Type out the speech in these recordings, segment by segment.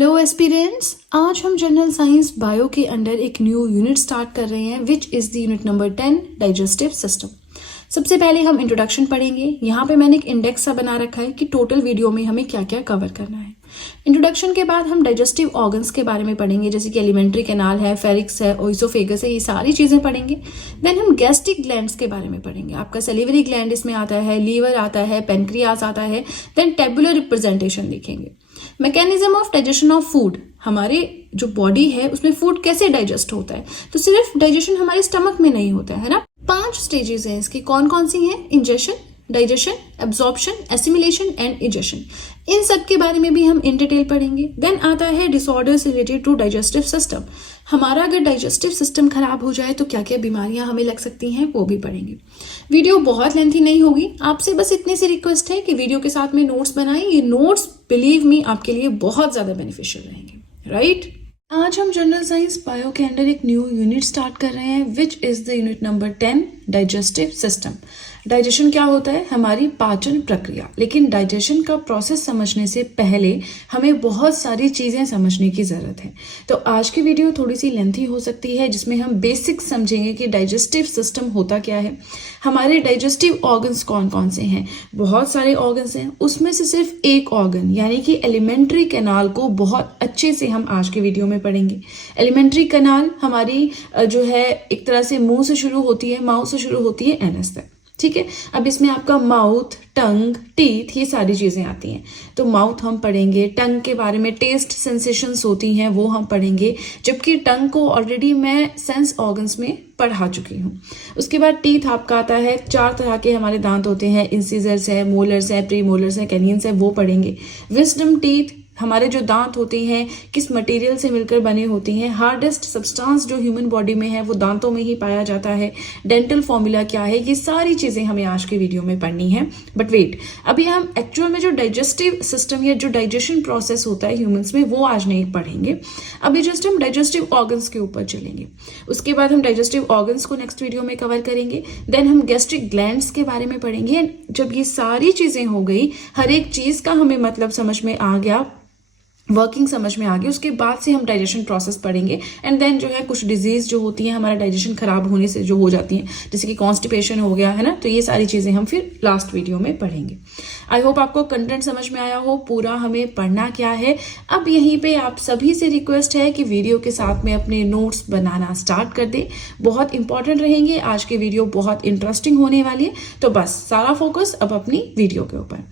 Hello aspirants, आज हम general science bio के अंडर एक न्यू यूनिट स्टार्ट कर रहे हैं which is the unit number 10 digestive system. सबसे पहले हम इंट्रोडक्शन पढ़ेंगे। यहाँ पे मैंने एक इंडेक्स सा बना रखा है कि टोटल वीडियो में हमें क्या क्या कवर करना है। इंट्रोडक्शन के बाद हम डाइजेस्टिव ऑर्गन्स के बारे में पढ़ेंगे, जैसे कि एलिमेंट्री कैनाल है, फेरिक्स है, ओइसोफेगस है, ये सारी चीज़ें पढ़ेंगे। देन हम गैस्ट्रिक ग्लैंड्स के बारे में पढ़ेंगे। आपका सेलिवरी ग्लैंड इसमें आता है, लीवर आता है, पेनक्रियास आता है। देन टेबुलर रिप्रेजेंटेशन लिखेंगे। Mechanism of digestion of food, हमारे जो बॉडी है उसमें फूड कैसे डाइजेस्ट होता है। तो सिर्फ डाइजेशन हमारे स्टमक में नहीं होता है ना। 5 स्टेजेस हैं इसकी। कौन कौन सी हैं? Ingestion, digestion, absorption, assimilation and egestion. इन सब के बारे में भी हम इन डिटेल पढ़ेंगे। देन आता है disorders related to digestive system. हमारा अगर डाइजेस्टिव सिस्टम खराब हो जाए तो क्या क्या बीमारियां हमें लग सकती हैं, वो भी पढ़ेंगे। वीडियो बहुत लेंथी नहीं होगी। आपसे बस इतनी सी रिक्वेस्ट है कि वीडियो के साथ में नोट्स बनाएं। ये नोट्स बिलीव मी आपके लिए बहुत ज्यादा बेनिफिशियल रहेंगे, राइट? आज हम जनरल साइंस बायो के अंडर एक न्यू यूनिट स्टार्ट कर रहे हैं विच is the unit number 10 digestive system. Digestion क्या होता है? हमारी पाचन प्रक्रिया। लेकिन डाइजेशन का प्रोसेस समझने से पहले हमें बहुत सारी चीजें समझने की जरूरत है। तो आज की वीडियो थोड़ी सी लेंथी हो सकती है, जिसमें हम बेसिक्स समझेंगे कि डाइजेस्टिव सिस्टम होता क्या है, हमारे डाइजेस्टिव ऑर्गन्स कौन कौन से हैं। बहुत सारे ऑर्गन्स हैं, उसमें से सिर्फ एक ऑर्गन यानी कि एलिमेंट्री कैनाल को बहुत अच्छे से हम आज के वीडियो में पढ़ेंगे। एलिमेंट्री कैनाल हमारी जो है एक तरह से मुंह से शुरू होती है, माउथ से शुरू होती है, एनस तक। ठीक है, अब इसमें आपका माउथ, टंग, टीथ, ये सारी चीजें आती हैं। तो माउथ हम पढ़ेंगे, टंग के बारे में टेस्ट सेंसेशंस होती हैं वो हम पढ़ेंगे, जबकि टंग को ऑलरेडी मैं सेंस ऑर्गन्स में पढ़ा चुकी हूँ। उसके बाद टीथ आपका आता है। 4 तरह के हमारे दांत होते हैं, इंसिजर्स है, मोलर्स है, प्री मोलर्स है, कैनियंस है, वो पढ़ेंगे। विजडम टीथ, हमारे जो दांत होते हैं किस मटेरियल से मिलकर बने होती हैं। हार्डेस्ट सब्सटेंस जो ह्यूमन बॉडी में है वो दांतों में ही पाया जाता है। डेंटल फॉर्मूला क्या है, ये सारी चीजें हमें आज के वीडियो में पढ़नी है। बट वेट, अभी हम एक्चुअल में जो डाइजेस्टिव सिस्टम या जो डाइजेशन प्रोसेस होता है ह्यूमंस में वो आज नहीं पढ़ेंगे। अभी जस्ट हम डाइजेस्टिव ऑर्गन्स के ऊपर चलेंगे। उसके बाद हम डाइजेस्टिव ऑर्गन्स को नेक्स्ट वीडियो में कवर करेंगे। देन हम गैस्ट्रिक ग्लैंड्स के बारे में पढ़ेंगे। जब ये सारी चीजें हो गई, हर एक चीज का हमें मतलब समझ में आ गया, वर्किंग समझ में आ गई, उसके बाद से हम डाइजेशन प्रोसेस पढ़ेंगे। एंड देन जो है कुछ डिजीज जो होती है हमारा डाइजेशन खराब होने से जो हो जाती हैं, जैसे कि कॉन्स्टिपेशन हो गया है ना, तो ये सारी चीजें हम फिर लास्ट वीडियो में पढ़ेंगे। आई होप आपको कंटेंट समझ में आया हो, पूरा हमें पढ़ना क्या है। अब यहीं पे आप सभी से रिक्वेस्ट है कि वीडियो के साथ में अपने नोट्स बनाना स्टार्ट कर दे। बहुत इंपॉर्टेंट रहेंगे, आज के वीडियो बहुत इंटरेस्टिंग होने वाली है। तो बस सारा फोकस अब अपनी वीडियो के ऊपर।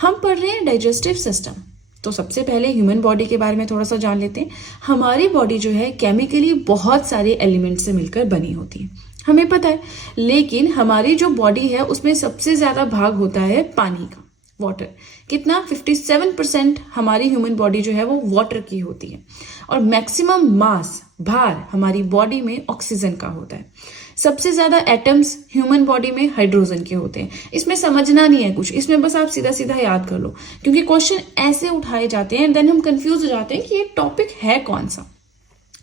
हम पढ़ रहे हैं डाइजेस्टिव सिस्टम। तो सबसे पहले ह्यूमन बॉडी के बारे में थोड़ा सा जान लेते हैं। हमारी बॉडी जो है केमिकली बहुत सारे एलिमेंट से मिलकर बनी होती है, हमें पता है। लेकिन हमारी जो बॉडी है उसमें सबसे ज्यादा भाग होता है पानी का, वाटर। कितना? 57% हमारी ह्यूमन बॉडी जो है वो वाटर की होती है। और मैक्सिमम मास, भार, हमारी बॉडी में ऑक्सीजन का होता है। सबसे ज्यादा एटम्स ह्यूमन बॉडी में हाइड्रोजन के होते हैं। इसमें समझना नहीं है कुछ, इसमें बस आप सीधा सीधा याद कर लो, क्योंकि क्वेश्चन ऐसे उठाए जाते हैं देन हम कंफ्यूज हो जाते हैं कि ये टॉपिक है कौन सा।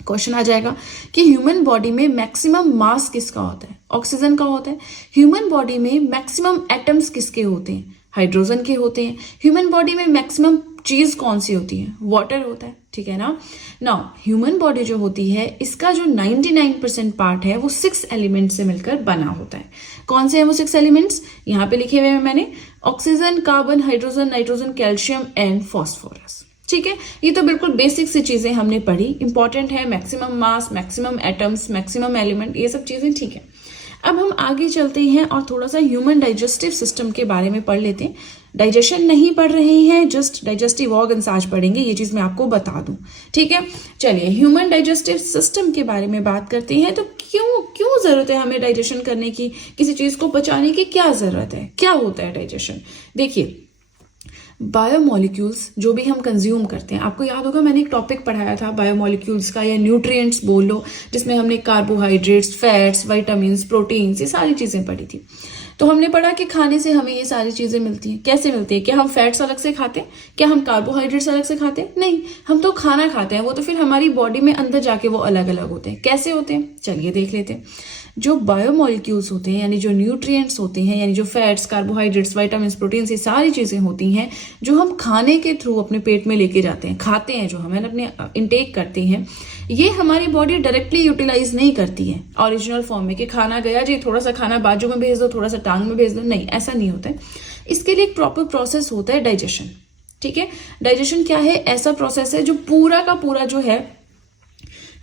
क्वेश्चन आ जाएगा कि ह्यूमन बॉडी में मैक्सिमम मास किसका होता है? ऑक्सीजन का होता है। ह्यूमन बॉडी में मैक्सिमम एटम्स किसके होते हैं? हाइड्रोजन के होते हैं। ह्यूमन बॉडी में मैक्सिमम चीज कौन सी होती है? वाटर होता है, ठीक है ना। नाउ ह्यूमन बॉडी जो होती है इसका जो 99% पार्ट है वो 6 एलिमेंट से मिलकर बना होता है। कौन से हैं वो 6 एलिमेंट्स? यहाँ पे लिखे हुए हैं मैंने, oxygen, carbon, hydrogen, nitrogen, calcium and phosphorus. ठीक है, ये तो बिल्कुल बेसिक सी चीजें हमने पढ़ी, इंपॉर्टेंट है। मैक्सिमम मास, मैक्सिमम एटम्स, मैक्सिमम एलिमेंट, ये सब चीजें ठीक है। अब हम आगे चलते हैं और थोड़ा सा ह्यूमन डाइजेस्टिव सिस्टम के बारे में पढ़ लेते हैं। डाइजेशन नहीं पढ़ रहे हैं, जस्ट डाइजेस्टिव ऑर्गन्स आज पढ़ेंगे, ये चीज मैं आपको बता दूं। ठीक है, चलिए ह्यूमन डाइजेस्टिव सिस्टम के बारे में बात करते हैं। तो क्यों जरूरत है हमें डाइजेशन करने की? किसी चीज को पचाने की क्या जरूरत है? क्या होता है डाइजेशन? देखिए, बायोमोलिक्यूल्स जो भी हम कंज्यूम करते हैं, आपको याद होगा मैंने एक टॉपिक पढ़ाया था बायोमोलिक्यूल्स का, या न्यूट्रिएंट्स बोल लो, जिसमें हमने कार्बोहाइड्रेट्स, फैट्स, विटामिन्स, प्रोटीन्स, ये सारी चीजें पढ़ी थी। तो हमने पढ़ा कि खाने से हमें ये सारी चीजें मिलती हैं। कैसे मिलती है? क्या हम फैट्स अलग से खाते हैं? क्या हम कार्बोहाइड्रेट्स अलग से खाते हैं? नहीं, हम तो खाना खाते हैं, वो तो फिर हमारी बॉडी में अंदर जाके वो अलग अलग होते हैं। कैसे होते हैं? चलिए देख लेते हैं। जो बायोमोलिक्यूल्स होते हैं यानी जो न्यूट्रिएंट्स होते हैं यानी जो फैट्स, कार्बोहाइड्रेट्स, विटामिन्स, प्रोटीन्स, ये सारी चीज़ें होती हैं जो हम खाने के थ्रू अपने पेट में लेके जाते हैं, खाते हैं, जो हम अपने इंटेक करते हैं, ये हमारी बॉडी डायरेक्टली यूटिलाइज नहीं करती है ओरिजिनल फॉर्म में कि खाना गया जी, थोड़ा सा खाना बाजू में भेज दो, थोड़ा सा टांग में भेज दो, नहीं, ऐसा नहीं होता है। इसके लिए एक प्रॉपर प्रोसेस होता है डाइजेशन। ठीक है, डाइजेशन क्या है? ऐसा प्रोसेस है जो पूरा का पूरा जो है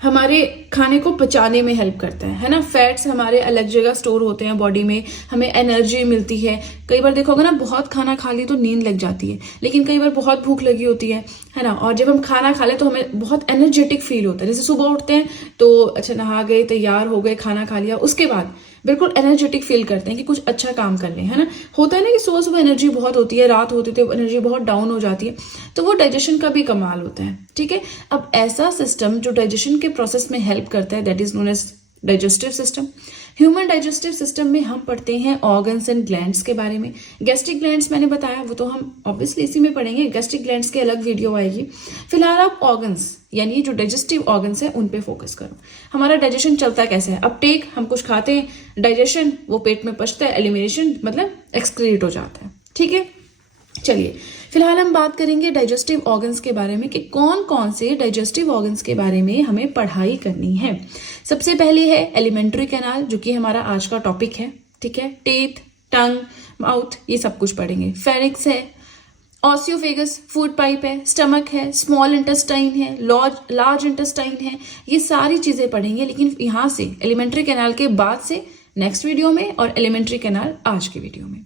हमारे खाने को पचाने में हेल्प करता है ना। फैट्स हमारे अलग जगह स्टोर होते हैं बॉडी में, हमें एनर्जी मिलती है। कई बार देखोगे ना, बहुत खाना खा ली तो नींद लग जाती है, लेकिन कई बार बहुत भूख लगी होती है ना, और जब हम खाना खा ले तो हमें बहुत एनर्जेटिक फील होता है। जैसे सुबह उठते हैं तो अच्छा नहा गए, तैयार हो गए, खाना खा लिया, उसके बाद बिल्कुल एनर्जेटिक फील करते हैं कि कुछ अच्छा काम कर लें, है ना। होता है ना कि सुबह सुबह एनर्जी बहुत होती है, रात होती है एनर्जी बहुत डाउन हो जाती है, तो वो डाइजेशन का भी कमाल होता है। ठीक है, अब ऐसा सिस्टम जो डाइजेशन के प्रोसेस में हेल्प करता है, that is known as digestive system. Human digestive system में हम पढ़ते हैं ऑर्गन्स एंड ग्लैंड्स के बारे में। गैस्ट्रिक ग्लैंड्स मैंने बताया, वो तो हम ऑब्वियसली इसी में पढ़ेंगे, गैस्ट्रिक ग्लैंड्स के अलग वीडियो आएगी। फिलहाल आप ऑर्गन्स यानी जो डाइजेस्टिव ऑर्गन्स है उन पे फोकस करो। हमारा डाइजेशन चलता कैसे है? अपटेक, हम कुछ खाते हैं, डाइजेशन वो पेट में पचता है, एलिमिनेशन मतलब एक्सक्रीट हो जाता है। ठीक है, चलिए फिलहाल हम बात करेंगे डाइजेस्टिव ऑर्गन्स के बारे में कि कौन कौन से डाइजेस्टिव ऑर्गन्स के बारे में हमें पढ़ाई करनी है। सबसे पहले है एलिमेंट्री कैनाल, जो कि हमारा आज का टॉपिक है। ठीक है, टीथ, टंग, माउथ, ये सब कुछ पढ़ेंगे। फेरिक्स है, ऑसियोफेगस फूड पाइप है, स्टमक है, स्मॉल इंटेस्टाइन है, लार्ज इंटेस्टाइन है, ये सारी चीजें पढ़ेंगे। लेकिन यहाँ से एलिमेंट्री कैनाल के बाद से नेक्स्ट वीडियो में, और एलिमेंट्री कैनाल आज के वीडियो में।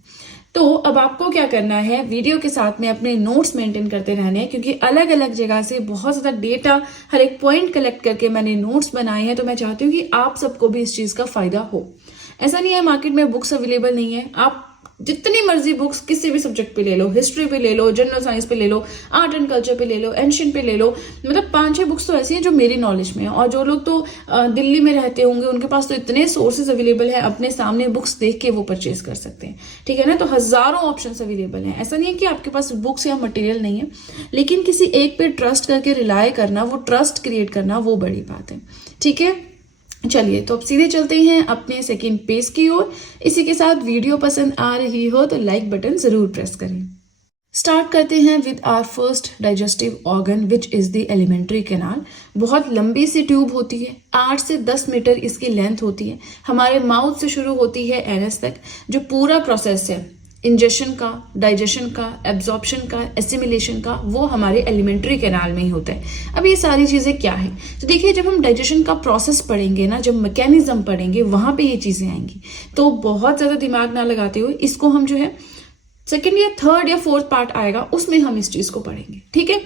तो अब आपको क्या करना है, वीडियो के साथ में अपने नोट्स मेंटेन करते रहने हैं, क्योंकि अलग अलग जगह से बहुत ज्यादा डेटा, हर एक पॉइंट कलेक्ट करके मैंने नोट्स बनाए हैं। तो मैं चाहती हूँ कि आप सबको भी इस चीज का फायदा हो। ऐसा नहीं है मार्केट में बुक्स अवेलेबल नहीं है, आप जितनी मर्जी बुक्स किसी भी सब्जेक्ट पे ले लो, हिस्ट्री पे ले लो, जनरल साइंस पे ले लो, आर्ट एंड कल्चर पे ले लो, एंशियंट पे ले लो, मतलब 5-6 बुक्स तो ऐसी हैं जो मेरी नॉलेज में है। और जो लोग तो दिल्ली में रहते होंगे उनके पास तो इतने सोर्सेज अवेलेबल है, अपने सामने बुक्स देख के वो परचेज कर सकते हैं। ठीक है ना, तो हजारों ऑप्शंस अवेलेबल हैं। ऐसा नहीं है कि आपके पास बुक्स या मटेरियल नहीं है, लेकिन किसी एक पे ट्रस्ट करके रिलाय करना, वो ट्रस्ट क्रिएट करना, वो बड़ी बात है। ठीक है, चलिए तो अब सीधे चलते हैं अपने सेकंड पेज की ओर। इसी के साथ वीडियो पसंद आ रही हो तो लाइक बटन जरूर प्रेस करें। स्टार्ट करते हैं with our first digestive organ which is the alimentary canal. बहुत लंबी सी ट्यूब होती है, 8 से 10 मीटर इसकी लेंथ होती है। हमारे माउथ से शुरू होती है एनस तक। जो पूरा प्रोसेस है इंजेशन का, डाइजेशन का, एब्जॉर्प्शन का, एसिमिलेशन का, वो हमारे एलिमेंट्री कैनाल में ही होता है। अब ये सारी चीजें क्या है, तो देखिए जब हम डाइजेशन का प्रोसेस पढ़ेंगे ना, जब मैकेनिज्म पढ़ेंगे, वहां पे ये चीजें आएंगी। तो बहुत ज्यादा दिमाग ना लगाते हुए इसको हम जो है सेकेंड या थर्ड या फोर्थ पार्ट आएगा उसमें हम इस चीज को पढ़ेंगे। ठीक है,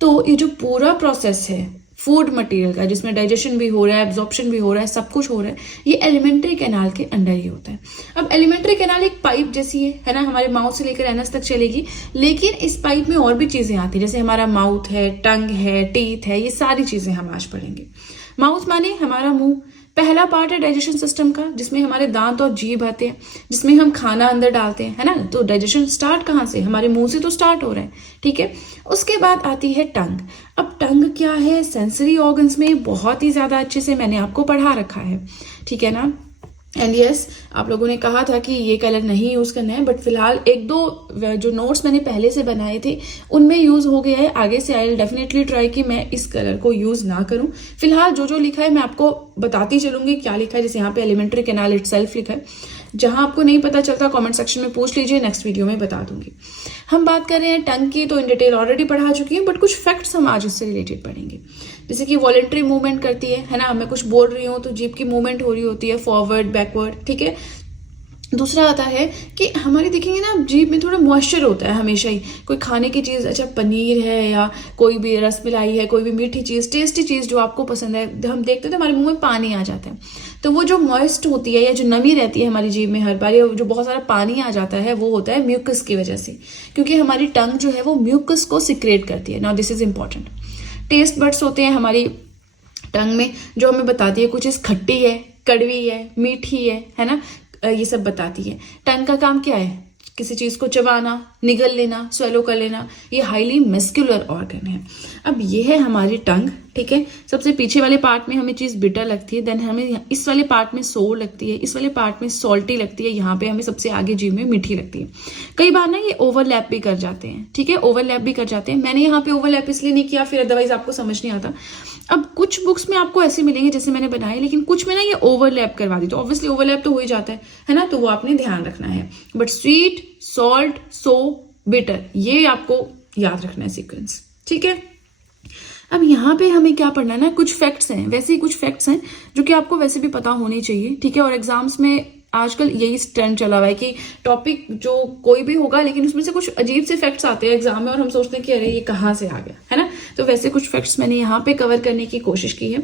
तो ये जो पूरा प्रोसेस है फूड मटेरियल का, जिसमें डाइजेशन भी हो रहा है, एब्जॉर्प्शन भी हो रहा है, सब कुछ हो रहा है, ये एलिमेंट्री कैनाल के अंडर ही होता है। अब एलिमेंट्री कैनाल एक पाइप जैसी है ना, हमारे माउथ से लेकर एनस तक चलेगी, लेकिन इस पाइप में और भी चीजें आती है, जैसे हमारा माउथ है, टंग है, टीथ है, ये सारी चीजें हम आज पढ़ेंगे। माउथ माने हमारा मुंह, पहला पार्ट है डाइजेशन सिस्टम का, जिसमें हमारे दांत और जीभ आते हैं, जिसमें हम खाना अंदर डालते हैं, है ना। तो डाइजेशन स्टार्ट कहाँ से, हमारे मुंह से तो स्टार्ट हो रहा है। ठीक है, उसके बाद आती है टंग। अब टंग क्या है, सेंसरी ऑर्गन्स में बहुत ही ज्यादा अच्छे से मैंने आपको पढ़ा रखा है। ठीक है ना, एंड यस आप लोगों ने कहा था कि ये कलर नहीं यूज करना है, बट फिलहाल 1-2 जो नोट्स मैंने पहले से बनाए थे उनमें यूज हो गया है। आगे से आई विल डेफिनेटली ट्राई कि मैं इस कलर को यूज ना करूं। फिलहाल जो जो लिखा है मैं आपको बताती चलूंगी क्या लिखा है। जैसे यहाँ पे एलिमेंट्री कैनाल इटसेल्फ लिखा है, जहां आपको नहीं पता चलता कमेंट सेक्शन में पूछ लीजिए, नेक्स्ट वीडियो में बता दूंगी। हम बात कर रहे हैं टंग की, तो इन डिटेल ऑलरेडी पढ़ा चुकी है, बट कुछ फैक्ट्स हम आज उससे रिलेटेड पढ़ेंगे। जैसे कि वॉलेंट्री मूवमेंट करती है ना, मैं कुछ बोल रही हूँ तो जीभ की मूवमेंट हो रही होती है फॉरवर्ड बैकवर्ड। ठीक है, दूसरा आता है कि हमारी देखेंगे ना जीभ में थोड़ा मॉइस्चर होता है हमेशा ही। कोई खाने की चीज़, अच्छा पनीर है या कोई भी रसमलाई है, कोई भी मीठी चीज़, टेस्टी चीज़ जो आपको पसंद है, हम देखते हैं तो हमारे मुंह में पानी आ जाता है। तो वो जो मॉइस्ट होती है या जो नमी रहती है हमारी जीभ में हर बार, या जो बहुत सारा पानी आ जाता है, वो होता है म्यूकस की वजह से, क्योंकि हमारी टंग जो है वो म्यूकस को सिक्रेट करती है। Now this is important. Taste buds होते हैं हमारी टंग में, जो हमें बताती है कुछ चीज़ खट्टी है, कड़वी है, मीठी है ना, ये सब बताती है। टंग का काम क्या है, किसी चीज को चबाना, निगल लेना, स्वेलो कर लेना। ये हाईली मस्कुलर ऑर्गन है। अब ये है हमारी टंग, ठीक है। सबसे पीछे वाले पार्ट में हमें चीज बिटर लगती है, देन हमें इस वाले पार्ट में सोर लगती है, इस वाले पार्ट में सॉल्टी लगती है, यहाँ पे हमें सबसे आगे जीभ में मीठी लगती है। कई बार ना ये ओवरलैप भी कर जाते हैं, ठीक है, ओवरलैप भी कर जाते हैं। मैंने यहाँ पे ओवरलैप इसलिए नहीं किया, फिर अदरवाइज आपको समझ नहीं आता। अब कुछ बुक्स में आपको ऐसे मिलेंगे जैसे मैंने बनाए, लेकिन कुछ में ना ये ओवरलैप करवा दी, तो ऑब्वियसली ओवरलैप तो हो ही जाता है ना, तो वो आपने ध्यान रखना है। But sweet, salt, so, bitter, ये आपको याद रखना है सीक्वेंस, ठीक है। अब यहाँ पे हमें क्या पढ़ना है ना, कुछ फैक्ट्स हैं, वैसे ही कुछ फैक्ट्स हैं जो कि आपको वैसे भी पता होने चाहिए, ठीक है। और एग्जाम्स में आजकल यही ट्रेंड चला हुआ है कि टॉपिक जो कोई भी होगा, लेकिन उसमें से कुछ अजीब से फैक्ट्स आते हैं एग्जाम में और हम सोचते हैं कि अरे ये कहाँ से आ गया, है ना। तो वैसे कुछ फैक्ट्स मैंने यहाँ पे कवर करने की कोशिश की है।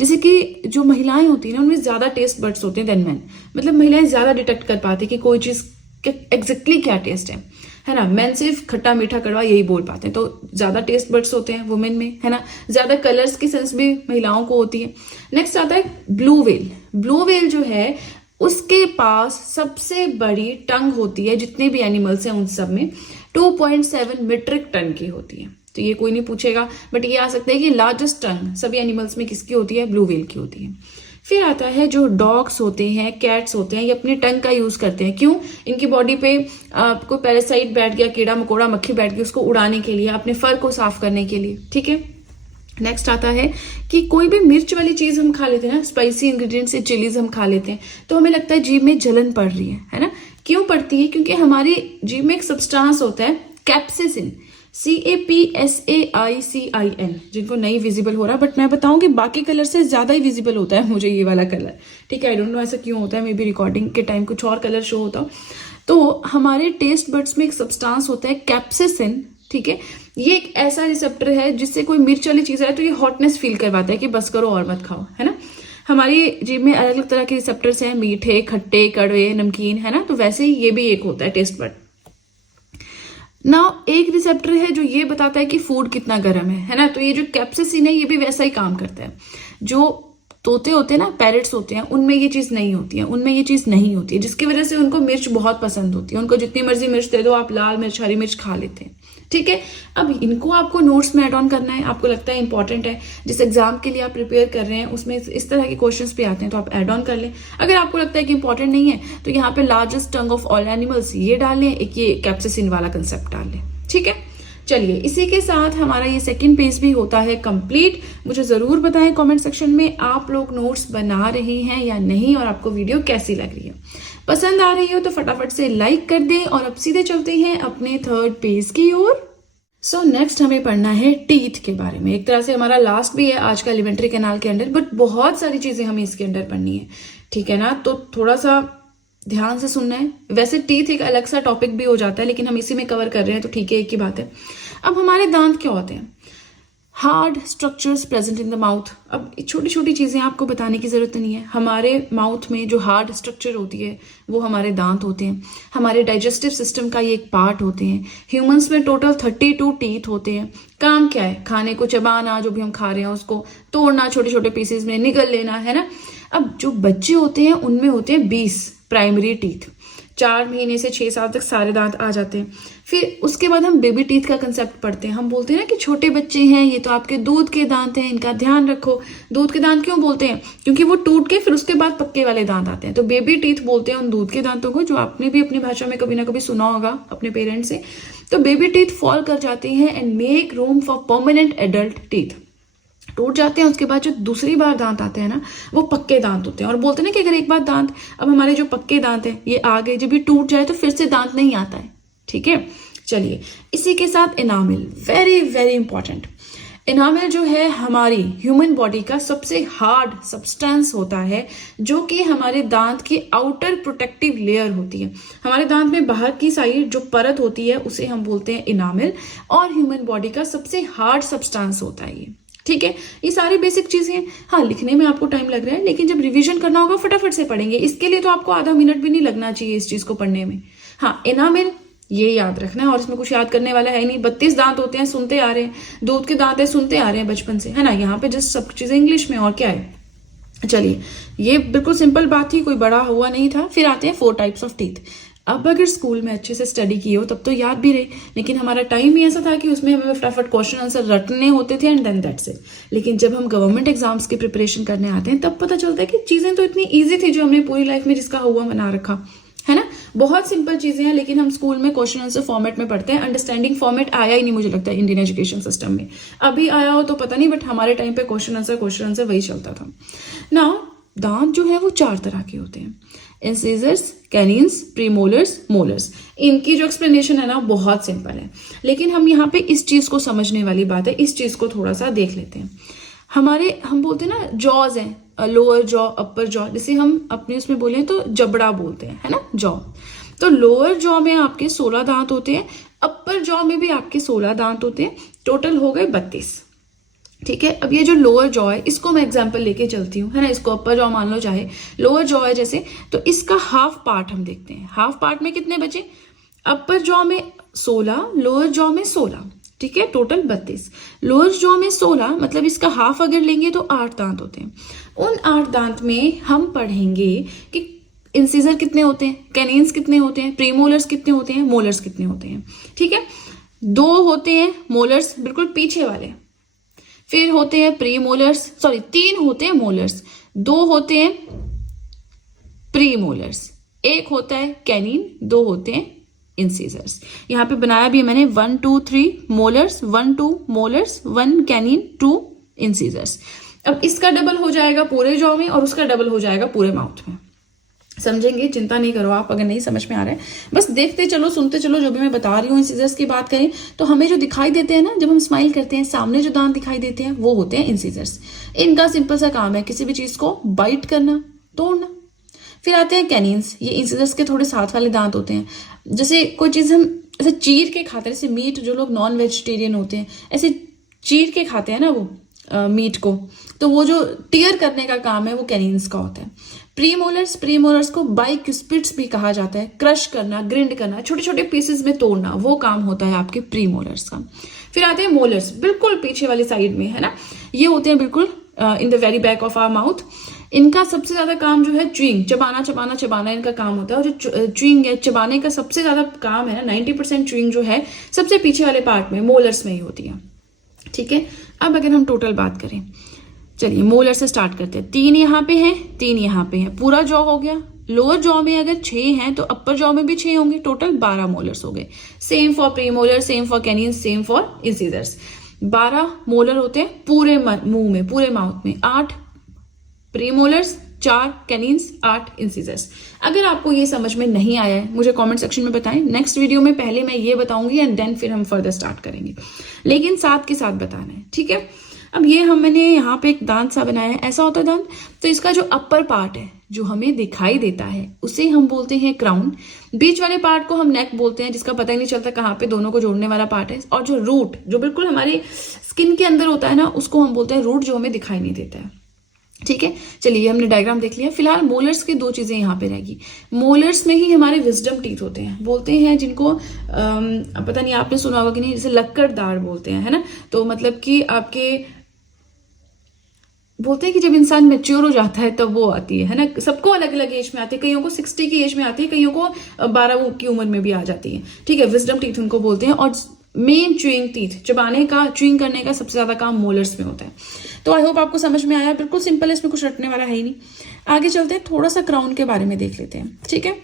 जैसे कि जो महिलाएं होती है ना, उनमें ज्यादा टेस्ट बड्स होते हैं देन मैन, मतलब महिलाएं ज्यादा डिटेक्ट कर पाती है कि कोई चीज एग्जैक्टली क्या टेस्ट है ना। मैन सिर्फ खट्टा मीठा कड़वा यही बोल पाते हैं, तो ज्यादा टेस्ट बड्स होते हैं वुमेन में, है ना। ज्यादा कलर्स की सेंस भी महिलाओं को होती है। नेक्स्ट आता है ब्लू व्हेल। ब्लू व्हेल जो है उसके पास सबसे बड़ी टंग होती है, जितने भी एनिमल्स हैं उन सब में 2.7 मीट्रिक टन की होती है। तो ये कोई नहीं पूछेगा, बट ये आ सकता है कि लार्जेस्ट टंग सभी एनिमल्स में किसकी होती है, ब्लू व्हेल की होती है। फिर आता है जो डॉग्स होते हैं, कैट्स होते हैं, ये अपनी टंग का यूज करते हैं। क्यों? इनकी बॉडी पे आपको पैरासाइट बैठ गया, कीड़ा मकोड़ा मक्खी बैठ गई, उसको उड़ाने के लिए, अपने फर को साफ करने के लिए, ठीक है। नेक्स्ट आता है कि कोई भी मिर्च वाली चीज हम खा लेते हैं ना, स्पाइसी इंग्रेडिएंट्स से चिलीज हम खा लेते हैं, तो हमें लगता है जीभ में जलन पड़ रही है ना। क्यों पड़ती है? क्योंकि हमारी जीभ में एक सब्सटेंस होता है कैप्सेसिन, CAPSAICIN, जिनको नहीं विजिबल हो रहा, बट मैं बताऊं कि बाकी कलर से ज्यादा ही विजिबल होता है मुझे ये वाला कलर, ठीक है। आई डोंट नो ऐसा क्यों होता है, मे बी रिकॉर्डिंग के टाइम कुछ और कलर शो होता। तो हमारे टेस्ट बड्स में एक सब्सटेंस होता है कैप्सेसिन, ठीक है। ये एक ऐसा रिसेप्टर है जिससे कोई मिर्च वाली चीज है तो ये हॉटनेस फील करवाता है कि बस करो और मत खाओ, है ना। हमारी जीभ में अलग अलग तरह के रिसेप्टर्स हैं, मीठे, खट्टे, कड़वे, नमकीन, है ना। तो वैसे ही ये भी एक होता है टेस्ट बड। नाउ एक रिसेप्टर है जो ये बताता है कि फूड कितना गर्म है ना। तो ये जो कैप्सेसिन है ये भी वैसा ही काम करता है। जो तोते होते हैं ना, पैरट्स होते हैं, उनमें ये चीज नहीं होती है, उनमें ये चीज नहीं होती है, जिसकी वजह से उनको मिर्च बहुत पसंद होती है। उनको जितनी मर्जी मिर्च दे दो, आप लाल मिर्च, हरी मिर्च खा लेते हैं, ठीक है। अब इनको आपको नोट्स में ऐड ऑन करना है, आपको लगता है इंपॉर्टेंट है, जिस एग्जाम के लिए आप प्रिपेयर कर रहे हैं उसमें इस तरह के क्वेश्चंस भी आते हैं, तो आप ऐड ऑन कर लें। अगर आपको लगता है कि इंपॉर्टेंट नहीं है तो यहाँ पे largest tongue of all animals ये डाल लें, एक ये कैप्सेसिन वाला कंसेप्ट डाल लें, ठीक है। चलिए, इसी के साथ हमारा ये सेकंड पेज भी होता है कंप्लीट। मुझे जरूर बताएं कमेंट सेक्शन में आप लोग नोट्स बना रहे हैं या नहीं, और आपको वीडियो कैसी लग रही है। पसंद आ रही हो तो फटाफट से लाइक कर दें, और अब सीधे चलते हैं अपने थर्ड पेज की ओर। सो नेक्स्ट हमें पढ़ना है टीथ के बारे में। एक तरह से हमारा लास्ट भी है आज का एलिमेंट्री कैनाल के अंदर, बट बहुत सारी चीजें हमें इसके अंदर पढ़नी है, ठीक है ना। तो थोड़ा सा ध्यान से सुनना है। वैसे टीथ एक अलग सा टॉपिक भी हो जाता है, लेकिन हम इसी में कवर कर रहे हैं तो ठीक है, एक ही बात है। अब हमारे दांत क्या होते हैं? Hard structures present in the mouth. अब छोटी छोटी चीजें आपको बताने की जरूरत नहीं है। हमारे माउथ में जो हार्ड स्ट्रक्चर होती है वो हमारे दांत होते हैं। हमारे डाइजेस्टिव सिस्टम का ये एक पार्ट होते हैं। ह्यूमंस में टोटल 32 टीथ होते हैं। काम क्या है? खाने को चबाना, जो भी हम खा रहे हैं उसको तोड़ना, छोटे छोटे पीसेस में निगल लेना, है ना। अब जो बच्चे होते हैं उनमें होते हैं 20 प्राइमरी टीथ। 4 महीने से 6 साल तक सारे दांत आ जाते हैं। फिर उसके बाद हम बेबी टीथ का कंसेप्ट पढ़ते हैं। हम बोलते हैं ना कि छोटे बच्चे हैं, ये तो आपके दूध के दांत हैं, इनका ध्यान रखो। दूध के दांत क्यों बोलते हैं? क्योंकि वो टूट के फिर उसके बाद पक्के वाले दांत आते हैं। तो बेबी टीथ बोलते हैं उन दूध के दांतों को, जो आपने भी अपनी भाषा में कभी ना कभी सुना होगा अपने पेरेंट्स से। तो बेबी टीथ फॉल कर जाते हैं and make room for permanent adult teeth. टूट जाते हैं, उसके बाद जो दूसरी बार दांत आते हैं ना, वो पक्के दांत होते हैं। और बोलते हैं ना कि अगर एक बार दांत, अब हमारे जो पक्के दांत हैं ये आ गए, जब ये टूट जाए तो फिर से दांत नहीं आता है, ठीक है। चलिए, इसी के साथ enamel, very very important. Enamel जो है हमारी ह्यूमन बॉडी का सबसे हार्ड सब्सटेंस होता है, जो कि हमारे दांत की आउटर प्रोटेक्टिव लेयर होती है। हमारे दांत में बाहर की साइड जो परत होती है उसे हम बोलते हैं एनामिल, और ह्यूमन बॉडी का सबसे हार्ड सब्सटेंस होता है ये, ठीक है। ये सारी बेसिक चीजें हैं। हाँ, लिखने में आपको टाइम लग रहा है, लेकिन जब रिवीजन करना होगा फटाफट से पढ़ेंगे। इसके लिए तो आपको आधा मिनट भी नहीं लगना चाहिए इस चीज को पढ़ने में। हाँ, एनामिल ये याद रखना है, और इसमें कुछ याद करने वाला है नहीं। 32 दांत होते हैं, सुनते आ रहे हैं। दूध के दांत है, सुनते आ रहे हैं बचपन से, है ना। यहाँ पे जस्ट सब चीजें इंग्लिश में, और क्या है। चलिए, ये बिल्कुल सिंपल बात थी, कोई बड़ा हुआ नहीं था। फिर आते हैं 4 टाइप्स ऑफ टीथ। अब अगर स्कूल में अच्छे से स्टडी किए हो तब तो याद भी रहे, लेकिन हमारा टाइम ही ऐसा था कि उसमें हमें फटाफट क्वेश्चन आंसर रटने होते थे एंड देन दैट्स इट। लेकिन जब हम गवर्नमेंट एग्जाम्स की प्रिपरेशन करने आते हैं तब पता चलता है कि चीजें तो इतनी ईजी थी जो हमने पूरी लाइफ में जिसका हुआ बना रखा है ना। बहुत सिंपल चीजें हैं, लेकिन हम स्कूल में क्वेश्चन आंसर फॉर्मेट में पढ़ते हैं। अंडरस्टैंडिंग फॉर्मेट आया ही नहीं मुझे लगता है इंडियन एजुकेशन सिस्टम में। अभी आया हो तो पता नहीं, बट हमारे टाइम पे क्वेश्चन आंसर वही चलता था। नाउ दांत जो है वो 4 तरह के होते हैं, इंसिजर्स, कैनिन्स, प्रीमोलर्स, मोलर्स। इनकी जो एक्सप्लेनेशन है ना बहुत सिंपल है, लेकिन हम यहाँ पे इस चीज को समझने वाली बात है, इस चीज को थोड़ा सा देख लेते हैं। हम बोलते हैं ना जॉज है, लोअर जॉ, अपर जॉ, जिसे हम अपने उसमें बोले तो जबड़ा बोलते हैं, है ना, जॉ। तो लोअर जॉ में आपके 16 दांत होते हैं, अपर जॉ में भी आपके 16 दांत होते हैं, टोटल हो गए 32। ठीक है, अब ये जो लोअर जॉ है इसको मैं एग्जांपल लेके चलती हूँ, है ना। इसको अपर जॉ मान लो, चाहे लोअर जॉ है जैसे, तो इसका हाफ पार्ट हम देखते हैं। हाफ पार्ट में कितने बचे? अपर जॉ में 16, लोअर जॉ में 16, ठीक है, टोटल 32। लोअर जॉ में 16 मतलब इसका हाफ अगर लेंगे तो 8 दांत होते हैं। उन 8 दांत में हम पढ़ेंगे कि इंसिजर कितने होते हैं, कैनिन्स कितने होते हैं, प्रीमोलर्स कितने होते हैं, मोलर्स कितने होते हैं। ठीक है, 2 होते हैं मोलर्स बिल्कुल पीछे वाले, फिर होते हैं प्रीमोलर्स, 3 होते हैं मोलर्स, 2 होते हैं प्रीमोलर्स, 1 होता है कैनिन, 2 होते हैं इंसिजर्स। यहाँ पे बनाया भी है मैंने 1 2 3 मोलर्स, 1 2 मोलर्स, 1 कैनिन, 2 इंसिजर्स। अब इसका डबल हो जाएगा पूरे जॉ में और उसका डबल हो जाएगा पूरे माउथ में। समझेंगे, चिंता नहीं करो आप अगर नहीं समझ में आ रहा है, बस देखते चलो, सुनते चलो। जो भी मैं बता रही हूँ, इंसिजर्स की बात करें तो हमें जो दिखाई देते हैं ना, जब हम स्माइल करते हैं, सामने जो दांत दिखाई देते हैं वो होते हैं इंसिजर्स। इनका सिंपल सा काम है किसी भी चीज को बाइट करना, तोड़ना। फिर आते हैं कैनिन्स, ये इंसिजर्स के थोड़े साथ वाले दांत होते हैं। जैसे कोई चीज हम ऐसे चीर के खाते हैं, जैसे मीट, जो लोग नॉन वेजिटेरियन होते हैं ऐसे चीर के खाते हैं ना वो मीट को, तो वो जो टीयर करने का काम है वो कैनिन्स का होता है। प्रीमोलर्स को बाइक्यूस्पिड्स भी कहा जाता है, क्रश करना, ग्रिंड करना, छोटे छोटे पीसेस में तोड़ना, वो काम होता है आपके प्रीमोलर्स का। फिर आते हैं मोलर्स, बिल्कुल पीछे वाली साइड में, है ना, ये होते हैं बिल्कुल in the very back of our mouth. इनका सबसे ज्यादा काम जो है च्यूइंग, चबाना इनका काम होता है। और जो च्यूइंग है, चबाने का सबसे ज्यादा काम है ना, 90% च्यूइंग जो है सबसे पीछे वाले पार्ट में, मोलर्स में ही होती है। ठीक है, अब अगर हम टोटल बात करें, चलिए मोलर से स्टार्ट करते हैं। 3 यहाँ पे हैं, 3 यहाँ पे हैं, पूरा जॉ हो गया। लोअर जॉ में अगर 6 हैं तो अपर जॉ में भी 6 होंगे, टोटल 12 मोलर्स हो गए। Same for premolar, same for canine, same for incisors. 12 molar होते हैं पूरे मुंह में, पूरे माउथ में। 8 प्रीमोलर्स, 4 कैनिन्स, 8 इंसिजर्स। अगर आपको ये समझ में नहीं आया है मुझे कमेंट सेक्शन में बताएं। नेक्स्ट वीडियो में पहले मैं ये बताऊंगी एंड देन फिर हम फर्दर स्टार्ट करेंगे, लेकिन साथ के साथ बताना है, ठीक है। अब ये मैंने यहाँ पे एक दांत सा बनाया है, ऐसा होता है दांत। तो इसका जो अपर पार्ट है जो हमें दिखाई देता है उसे हम बोलते हैं क्राउन। बीच वाले पार्ट को हम नेक बोलते हैं, जिसका पता ही नहीं चलता कहाँ पे दोनों को जोड़ने वाला पार्ट है। और जो रूट, जो बिल्कुल हमारे स्किन के अंदर होता है ना, उसको हम बोलते हैं रूट, जो हमें दिखाई नहीं देता है। ठीक है, चलिए हमने डायग्राम देख लिया। फिलहाल मोलर्स की 2 चीजें यहाँ पे रहेगी। मोलर्स में ही हमारे विजडम टीथ होते हैं, बोलते हैं जिनको पता नहीं आपने सुना होगा कि नहीं, जैसे लक्कड़दार बोलते हैं, है ना। तो मतलब कि आपके बोलते हैं कि जब इंसान मैच्योर हो जाता है तब वो आती है ना। सबको अलग अलग एज में आती है, कईयों को 60 की एज में आती है, कईयों को 12 की उम्र में भी आ जाती है। ठीक है, विजडम टीथ उनको बोलते हैं। और मेन च्यूइंग टीथ, चबाने का, च्यूइंग करने का सबसे ज्यादा काम मोलर्स में होता है। तो आई होप आपको समझ में आया, बिल्कुल सिंपल है, इसमें कुछ रटने वाला है ही नहीं। आगे चलते हैं, थोड़ा सा क्राउन के बारे में देख लेते हैं। ठीक है,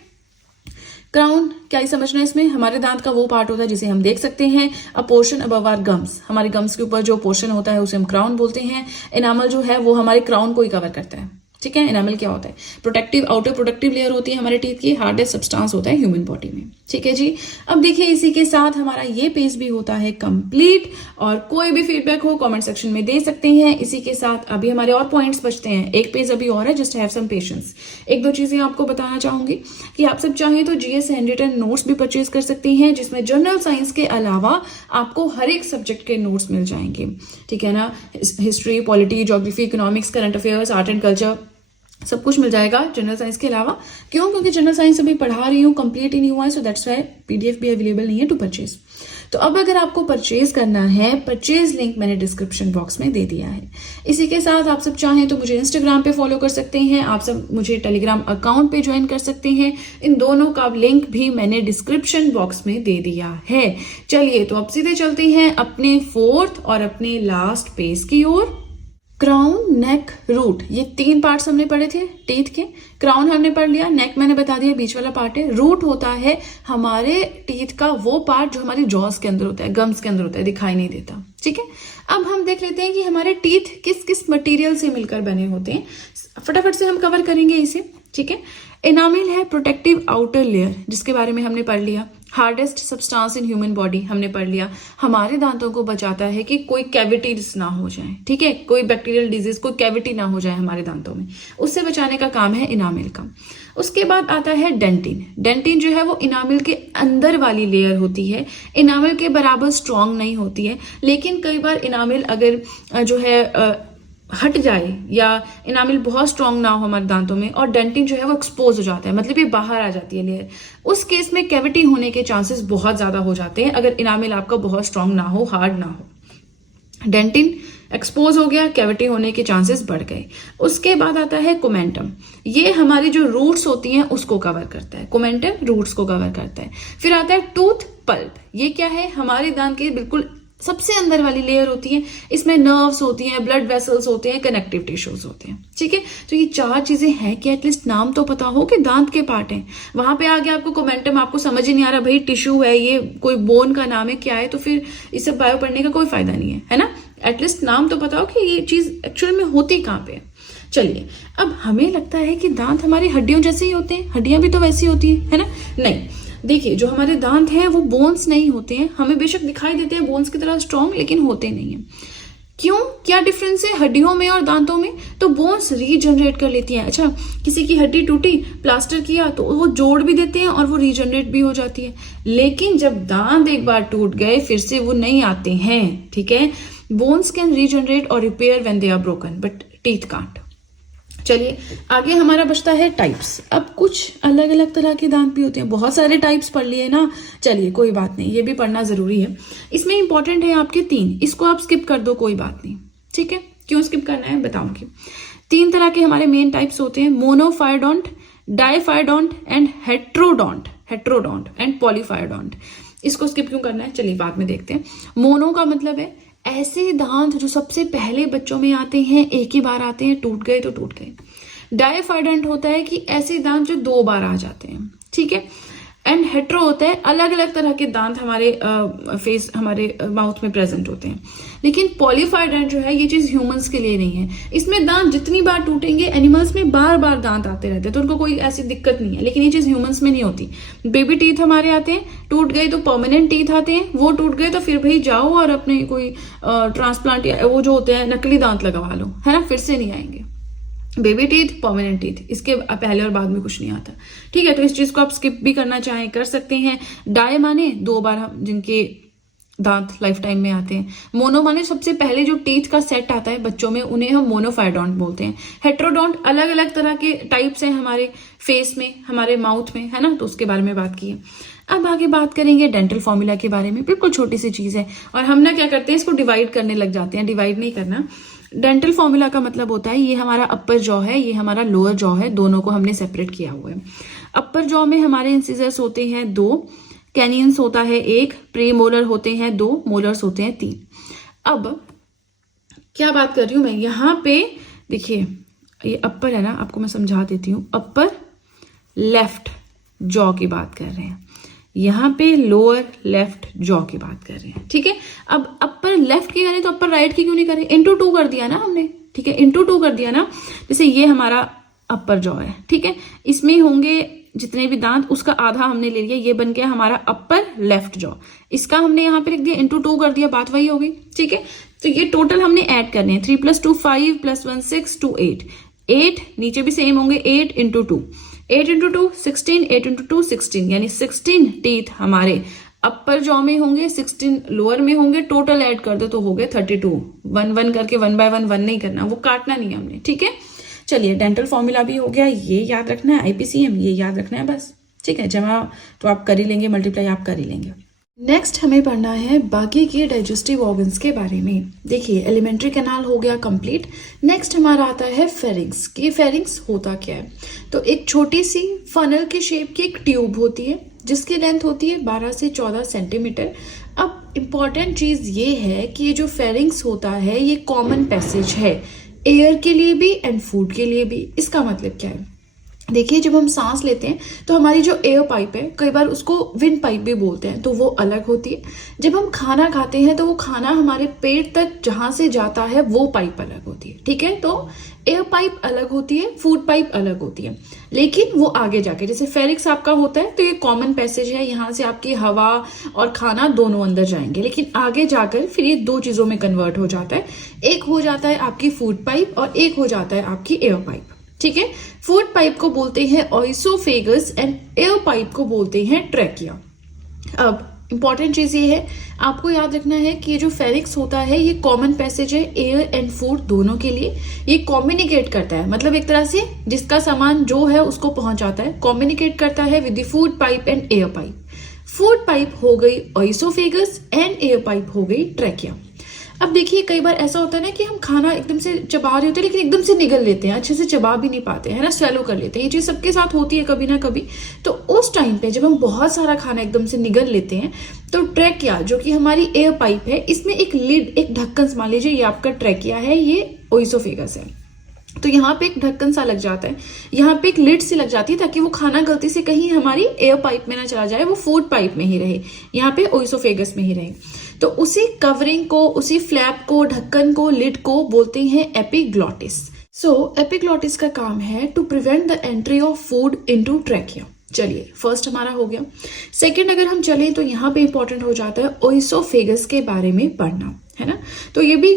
क्राउन क्या ही समझना है इसमें, हमारे दांत का वो पार्ट होता है जिसे हम देख सकते हैं a portion above our gums. हमारे गम्स के ऊपर जो पोर्शन होता है उसे हम क्राउन बोलते हैं। एनामल जो है वो हमारे क्राउन को ही कवर करता है। ठीक है, एनामल क्या होता है? प्रोटेक्टिव, आउटर प्रोटेक्टिव लेयर होती है हमारे टीथ की, हार्डेस्ट सब्सटेंस होता है ह्यूमन बॉडी में। ठीक है जी, अब देखिए इसी के साथ हमारा ये पेज भी होता है कंप्लीट। और कोई भी फीडबैक हो कमेंट सेक्शन में दे सकते हैं। इसी के साथ अभी हमारे और पॉइंट्स बचते हैं, एक पेज अभी और है, जस्ट हैव सम पेशेंस। 1-2 चीजें आपको बताना चाहूंगी कि आप सब चाहें तो जीएस हैंडरिटन नोट्स भी परचेज कर सकते हैं, जिसमें जनरल साइंस के अलावा आपको हर एक सब्जेक्ट के नोट्स मिल जाएंगे। ठीक है ना, history, polity, geography, economics, current affairs, art and culture, सब कुछ मिल जाएगा जनरल साइंस के अलावा। क्यों? क्योंकि जनरल साइंस अभी पढ़ा रही हूँ, कंप्लीट ही नहीं हुआ है, सो दैट्स वाई पीडीएफ भी अवेलेबल नहीं है टू परचेज। तो अब अगर आपको परचेज करना है, परचेज लिंक मैंने डिस्क्रिप्शन बॉक्स में दे दिया है। इसी के साथ आप सब चाहें तो मुझे इंस्टाग्राम पे फॉलो कर सकते हैं, आप सब मुझे टेलीग्राम अकाउंट पे ज्वाइन कर सकते हैं। इन दोनों का लिंक भी मैंने डिस्क्रिप्शन बॉक्स में दे दिया है। चलिए तो अब सीधे चलते हैं अपने फोर्थ और अपने लास्ट पेज की ओर। क्राउन, नेक, रूट, ये 3 पार्ट्स हमने पढ़े थे टीथ के। क्राउन हमने पढ़ लिया, नेक मैंने बता दिया बीच वाला पार्ट है, रूट होता है हमारे टीथ का वो पार्ट जो हमारी जॉस के अंदर होता है, गम्स के अंदर होता है, दिखाई नहीं देता। ठीक है, अब हम देख लेते हैं कि हमारे टीथ किस किस मटेरियल से मिलकर बने होते हैं। फटाफट से हम कवर करेंगे इसे। ठीक है, एनामिल है प्रोटेक्टिव आउटर लेयर, जिसके बारे में हमने पढ़ लिया। Hardest substance in human body हमने पढ़ लिया, हमारे दांतों को बचाता है कि कोई कैविटीज ना हो जाए। ठीक है, कोई बैक्टीरियल डिजीज, कोई कैविटी ना हो जाए हमारे दांतों में, उससे बचाने का काम है इनामिल का। उसके बाद आता है डेंटिन। डेंटिन जो है वो इनामिल के अंदर वाली लेयर होती है, इनामिल के बराबर स्ट्रांग नहीं होती है, लेकिन कई बार इनामिल अगर जो है हट जाए या इनामिल बहुत स्ट्रांग ना हो हमारे दांतों में और डेंटिन जो है वो एक्सपोज हो जाता है, मतलब ये बाहर आ जाती है लेयर, उस केस में कैविटी होने के चांसेस बहुत ज्यादा हो जाते हैं अगर इनामिल आपका बहुत स्ट्रांग ना हो, हार्ड ना हो। डेंटिन एक्सपोज हो गया, कैविटी होने के चांसेस बढ़ गए। उसके बाद आता है कोमेंटम, ये हमारी जो रूट्स होती हैं उसको कवर करता है। कोमेंटम रूट्स को कवर करता है। फिर आता है टूथ पल्प, ये क्या है, हमारे दांत के बिल्कुल सबसे अंदर वाली लेयर होती है, इसमें नर्व्स होती हैं, ब्लड वेसल्स होते हैं, कनेक्टिव टिश्यूज होते हैं। ठीक है, तो ये 4 चीजें हैं कि एटलीस्ट नाम तो पता हो कि दांत के पार्ट हैं। वहां पे आगे आपको कोमेंटम, आपको समझ ही नहीं आ रहा भाई टिश्यू है ये, कोई बोन का नाम है, क्या है, तो फिर इस सब बायो पढ़ने का कोई फायदा नहीं है ना। एटलीस्ट नाम तो पता हो कि ये चीज एक्चुअल में होती कहाँ पे है। चलिए, अब हमें लगता है कि दांत हमारी हड्डियों जैसे ही होते हैं, हड्डियां भी तो वैसी होती है ना। नहीं, देखिए जो हमारे दांत हैं वो बोन्स नहीं होते हैं, हमें बेशक दिखाई देते हैं बोन्स की तरह स्ट्रॉन्ग, लेकिन होते नहीं है। क्यों, क्या डिफरेंस है हड्डियों में और दांतों में? तो बोन्स रीजनरेट कर लेती हैं। अच्छा, किसी की हड्डी टूटी, प्लास्टर किया तो वो जोड़ भी देते हैं और वो रीजनरेट भी हो जाती है। लेकिन जब दांत एक बार टूट गए फिर से वो नहीं आते हैं। ठीक है, बोन्स कैन रीजनरेट और repair when they are broken but teeth can't. चलिए आगे हमारा बचता है टाइप्स। अब कुछ अलग अलग तरह के दांत भी होते हैं, बहुत सारे टाइप्स पढ़ लिए ना। चलिए कोई बात नहीं, ये भी पढ़ना जरूरी है। इसमें इंपॉर्टेंट है आपके 3, इसको आप स्किप कर दो, कोई बात नहीं। ठीक है, क्यों स्किप करना है बताऊंगी। 3 तरह के हमारे मेन टाइप्स होते हैं, मोनोफायडोंट, डाइफायडोंट एंड हेट्रोडोंट, हेट्रोडोंट एंड पॉलीफायडोंट। इसको स्किप क्यों करना है, चलिए बाद में देखते हैं। मोनो का मतलब है ऐसे दांत जो सबसे पहले बच्चों में आते हैं, एक ही बार आते हैं, टूट गए तो टूट गए। डाइफाइडेंट होता है कि ऐसे दांत जो 2 बार आ जाते हैं। ठीक है, एंड हेट्रो होता है अलग अलग तरह के दांत हमारे फेस, हमारे माउथ में प्रेजेंट होते हैं। लेकिन पॉलीफाइडेंट जो है ये चीज ह्यूमंस के लिए नहीं है। इसमें दांत जितनी बार टूटेंगे, एनिमल्स में बार बार दांत आते रहते हैं, तो उनको कोई ऐसी दिक्कत नहीं है, लेकिन ये चीज ह्यूमंस में नहीं होती। बेबी टीथ हमारे आते हैं, टूट गए तो परमानेंट टीथ आते हैं, वो टूट गए तो फिर भाई जाओ और अपने कोई ट्रांसप्लांट या वो जो होते हैं नकली दांत लगवा लो, है ना, फिर से नहीं आएंगे। बेबी टीथ, परमानेंट टीथ, इसके पहले और बाद में कुछ नहीं आता। ठीक है, तो इस चीज को आप स्किप भी करना चाहें कर सकते हैं। डाई माने 2 बार हम जिनके दांत लाइफ टाइम में आते हैं। मोनो माने सबसे पहले जो टीथ का सेट आता है बच्चों में, उन्हें हम मोनोफायडोंट बोलते हैं। हेट्रोडोंट अलग अलग तरह के टाइप्स हैं हमारे फेस में, हमारे माउथ में, है ना, तो उसके बारे में बात की है। अब आगे बात करेंगे डेंटल फॉर्मूला के बारे में। बिल्कुल छोटी सी चीज है और हम ना क्या करते हैं, इसको डिवाइड करने लग जाते हैं। डिवाइड नहीं करना। डेंटल फॉर्मूला का मतलब होता है ये हमारा अपर जॉ है, ये हमारा लोअर जॉ है, दोनों को हमने सेपरेट किया हुआ है। अपर जॉ में हमारे इंसिजर्स होते हैं 2, कैनियंस होता है 1, प्री मोलर होते हैं 2, मोलर्स होते हैं 3। अब क्या बात कर रही हूं मैं यहाँ पे, देखिए ये अपर है ना, आपको मैं समझा देती हूँ। अपर लेफ्ट जॉ की बात कर रहे हैं, यहाँ पे लोअर लेफ्ट जॉ की बात कर रहे हैं। ठीक है, अब अपर लेफ्ट की करें तो अपर राइट की क्यों नहीं करें, इंटू 2 कर दिया ना हमने। ठीक है, इंटू 2 कर दिया ना। जैसे ये हमारा अपर जॉ है, ठीक है, इसमें होंगे जितने भी दांत, उसका आधा हमने ले लिया, ये बन गया हमारा अपर लेफ्ट जॉ। इसका हमने यहाँ पे लिख दिया, इंटू 2 कर दिया, बात वही होगी। ठीक है, तो ये टोटल हमने ऐड करने हैं। 3 + 2 5 + 1 6 2 8, 8 नीचे भी सेम होंगे, 8 × 2, 8 × 2 16, 8 × 2 16, यानी 16 टीथ हमारे अपर जॉ में होंगे, 16 लोअर में होंगे। टोटल ऐड कर दो तो हो गए 32। 1 1 करके 1 by 1 नहीं करना, वो काटना नहीं है हमने। ठीक है, चलिए डेंटल फॉर्मूला भी हो गया, ये याद रखना है। IPCM ये याद रखना है बस। ठीक है, जमा तो आप कर ही लेंगे, मल्टीप्लाई आप कर ही लेंगे। नेक्स्ट हमें पढ़ना है बाकी के डाइजेस्टिव ऑर्गन्स के बारे में। देखिए एलिमेंट्री कैनाल हो गया कंप्लीट। नेक्स्ट हमारा आता है फेरिंग्स कि फेरिंग्स होता क्या है। तो एक छोटी सी फनल के शेप की एक ट्यूब होती है जिसकी लेंथ होती है 12 से 14 सेंटीमीटर। अब इम्पॉर्टेंट चीज ये है कि ये जो फेरिंग्स होता है ये कॉमन पैसेज है एयर के लिए भी एंड फूड के लिए भी। इसका मतलब क्या है, देखिए जब हम सांस लेते हैं तो हमारी जो एयर पाइप है, कई बार उसको विंड पाइप भी बोलते हैं, तो वो अलग होती है। जब हम खाना खाते हैं तो वो खाना हमारे पेट तक जहां से जाता है वो पाइप अलग होती है, ठीक है। तो एयर पाइप अलग होती है, फूड पाइप अलग होती है, लेकिन वो आगे जाके जैसे फेरिक्स आपका होता है तो ये कॉमन पैसेज है, यहाँ से आपकी हवा और खाना दोनों अंदर जाएंगे, लेकिन आगे जाकर फिर ये दो चीजों में कन्वर्ट हो जाता है। एक हो जाता है आपकी फूड पाइप और एक हो जाता है आपकी एयर पाइप, ठीक है। फूड पाइप को बोलते हैं ओइसोफेगस एंड एयर पाइप को बोलते हैं ट्रैकिया। अब इंपॉर्टेंट चीज ये है, आपको याद रखना है कि ये जो फेरिक्स होता है ये कॉमन पैसेज है एयर एंड फूड दोनों के लिए। ये कम्युनिकेट करता है, मतलब एक तरह से जिसका सामान जो है उसको पहुंचाता है, कम्युनिकेट करता है with the food pipe and air pipe. Food pipe हो गई ओइसोफेगस एंड एयर पाइप हो गई ट्रैकिया। अब देखिए कई बार ऐसा होता है ना कि हम खाना एकदम से चबा रहे होते हैं लेकिन एकदम से निगल लेते हैं, अच्छे से चबा भी नहीं पाते हैं ना, स्वेलो कर लेते हैं। ये चीज सबके साथ होती है कभी ना कभी। तो उस टाइम पे जब हम बहुत सारा खाना एकदम से निगल लेते हैं तो ट्रैकिया जो कि हमारी एयर पाइप है, इसमें एक लिड, एक ढक्कन, मान लीजिए ये आपका ट्रैकिया है, ये ओइसोफेगस है, तो यहाँ पे एक ढक्कन सा लग जाता है, यहाँ पे एक लिड सी लग जाती है ताकि वो खाना गलती से कहीं हमारी एयर पाइप में ना चला जाए, वो फूड पाइप में ही रहे, यहाँ पे ओइसोफेगस में ही रहे। तो उसी कवरिंग को, उसी फ्लैप को, ढक्कन को, लिड को बोलते हैं एपिग्लॉटिस। सो एपिग्लॉटिस का काम है to prevent the entry of food into trachea. चलिए फर्स्ट हमारा हो गया। सेकंड अगर हम चलें तो यहाँ पे इंपॉर्टेंट हो जाता है ओइसोफेगस के बारे में पढ़ना, है ना। तो ये भी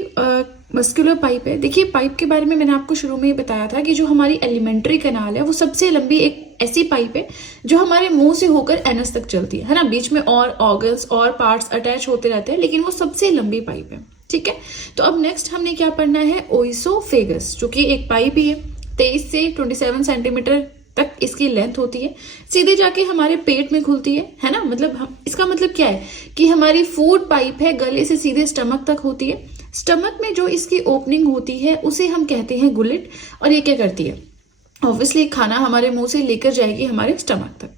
मस्कुलर पाइप है। देखिए पाइप के बारे में मैंने आपको शुरू में ही बताया था कि जो हमारी एलिमेंट्री कैनाल है वो सबसे लंबी एक ऐसी पाइप है जो हमारे मुंह से होकर एनस तक चलती है ना। बीच में और ऑर्गन्स और पार्ट्स अटैच होते रहते हैं, लेकिन वो सबसे लंबी पाइप है, ठीक है। तो अब नेक्स्ट हमने क्या पढ़ना है, ओइसोफेगस, जो कि एक पाइप ही है, 23 से 27 सेंटीमीटर तक इसकी लेंथ होती है, सीधे जाके हमारे पेट में खुलती है ना। मतलब हम, इसका मतलब क्या है कि हमारी फूड पाइप है गले से सीधे स्टमक तक होती है। स्टमक में जो इसकी ओपनिंग होती है उसे हम कहते हैं गुलेट, और ये क्या करती है, ऑब्वियसली खाना हमारे मुंह से लेकर जाएगी हमारे स्टमक तक।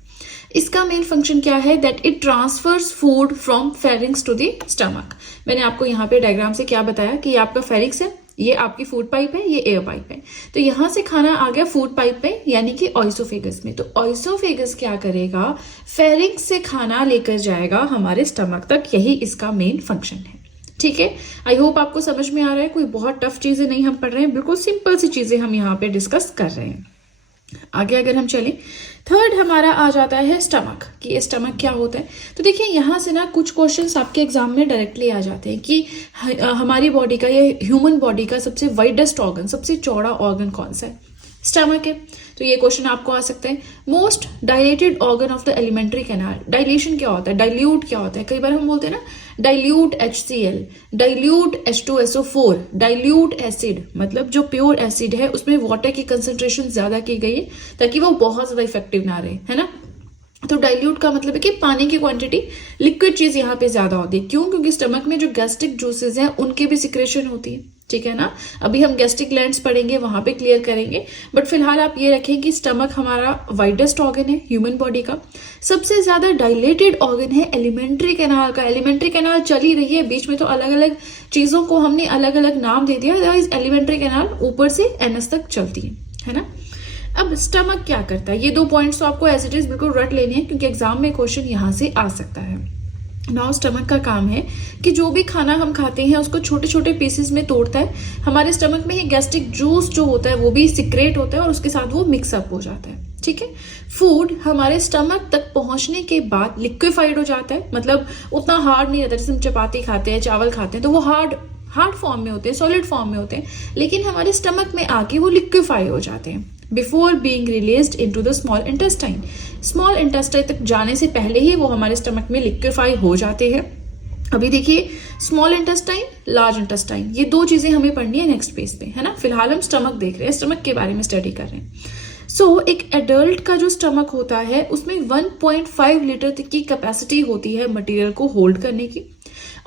इसका मेन फंक्शन क्या है, that it transfers food from pharynx to the stomach. मैंने आपको यहाँ पे डायग्राम से क्या बताया कि ये आपका फेरिंग्स है, ये आपकी फूड पाइप है, ये एयर पाइप है। तो यहां से खाना आ गया फूड पाइप में, यानी कि ओइसोफेगस में। तो ओइसोफेगस क्या करेगा, फेरिंग्स से खाना लेकर जाएगा हमारे स्टमक तक, यही इसका मेन फंक्शन है, ठीक है। आई होप आपको समझ में आ रहा है, कोई बहुत टफ चीजें नहीं हम पढ़ रहे हैं, बिल्कुल सिंपल सी चीजें हम यहाँ पे डिस्कस कर रहे हैं। आगे अगर हम चलें, थर्ड हमारा आ जाता है स्टमक, कि ये स्टमक क्या होता है। तो देखिए यहाँ से ना कुछ क्वेश्चंस आपके एग्जाम में डायरेक्टली आ जाते हैं कि हमारी बॉडी का, ये ह्यूमन बॉडी का सबसे वाइडेस्ट ऑर्गन, सबसे चौड़ा ऑर्गन कौन सा है, स्टमक है। तो ये क्वेश्चन आपको आ सकता है। Most dilated organ of the alimentary canal, dilation क्या होता है, डाइल्यूट क्या होता है, कई बार हम बोलते हैं ना dilute HCl, dilute H2SO4, dilute acid, मतलब जो प्योर एसिड है उसमें वाटर की कंसेंट्रेशन ज्यादा की गई है ताकि वो बहुत ज्यादा इफेक्टिव ना रहे, है ना। तो डाइल्यूट का मतलब है कि पानी की क्वांटिटी, लिक्विड चीज यहाँ पे ज्यादा होती है। क्यों? क्योंकि स्टमक में जो गैस्ट्रिक जूसेस हैं उनकी भी सिक्रेशन होती है, ठीक है ना। अभी हम गैस्ट्रिक ग्लैंड्स पढ़ेंगे, वहां पे क्लियर करेंगे, बट फिलहाल आप ये रखें कि स्टमक हमारा वाइडेस्ट ऑर्गन है ह्यूमन बॉडी का। सबसे ज्यादा डायलेटेड ऑर्गन है एलिमेंट्री कैनाल का। एलिमेंट्री कैनाल चली रही है, बीच में तो अलग अलग चीजों को हमने अलग अलग नाम दे दिया, अदरवाइज एलिमेंट्री कैनाल ऊपर से एनस तक चलती है ना। अब स्टमक क्या करता है, ये दो पॉइंट्स तो आपको एज इट इज बिल्कुल रट लेने हैं क्योंकि एग्जाम में क्वेश्चन यहां से आ सकता है। नाउ स्टमक का काम है कि जो भी खाना हम खाते हैं उसको छोटे छोटे पीसेस में तोड़ता है। हमारे स्टमक में ही गैस्ट्रिक जूस जो होता है वो भी सिक्रेट होता है और उसके साथ वो मिक्सअप हो जाता है, ठीक है। फूड हमारे स्टमक तक पहुंचने के बाद लिक्विफाइड हो जाता है, मतलब उतना हार्ड नहीं रहता। जैसे हम चपाती खाते हैं, चावल खाते हैं, तो वो हार्ड फॉर्म में होते हैं, सॉलिड फॉर्म में होते हैं, लेकिन हमारे स्टमक में आके वो लिक्विफाई हो जाते हैं before being released into the small intestine. Small intestine तक जाने से पहले ही वो हमारे स्टमक में लिक्विफाई हो जाते हैं। अभी देखिए स्मॉल इंटेस्टाइन, लार्ज इंटेस्टाइन, ये दो चीजें हमें पढ़नी है नेक्स्ट पेज पे, है ना। फिलहाल हम स्टमक देख रहे हैं, स्टमक के बारे में स्टडी कर रहे हैं। सो एक एडल्ट का जो स्टमक होता है उसमें 1.5 लीटर तक की कैपेसिटी होती है मटेरियल को होल्ड करने की।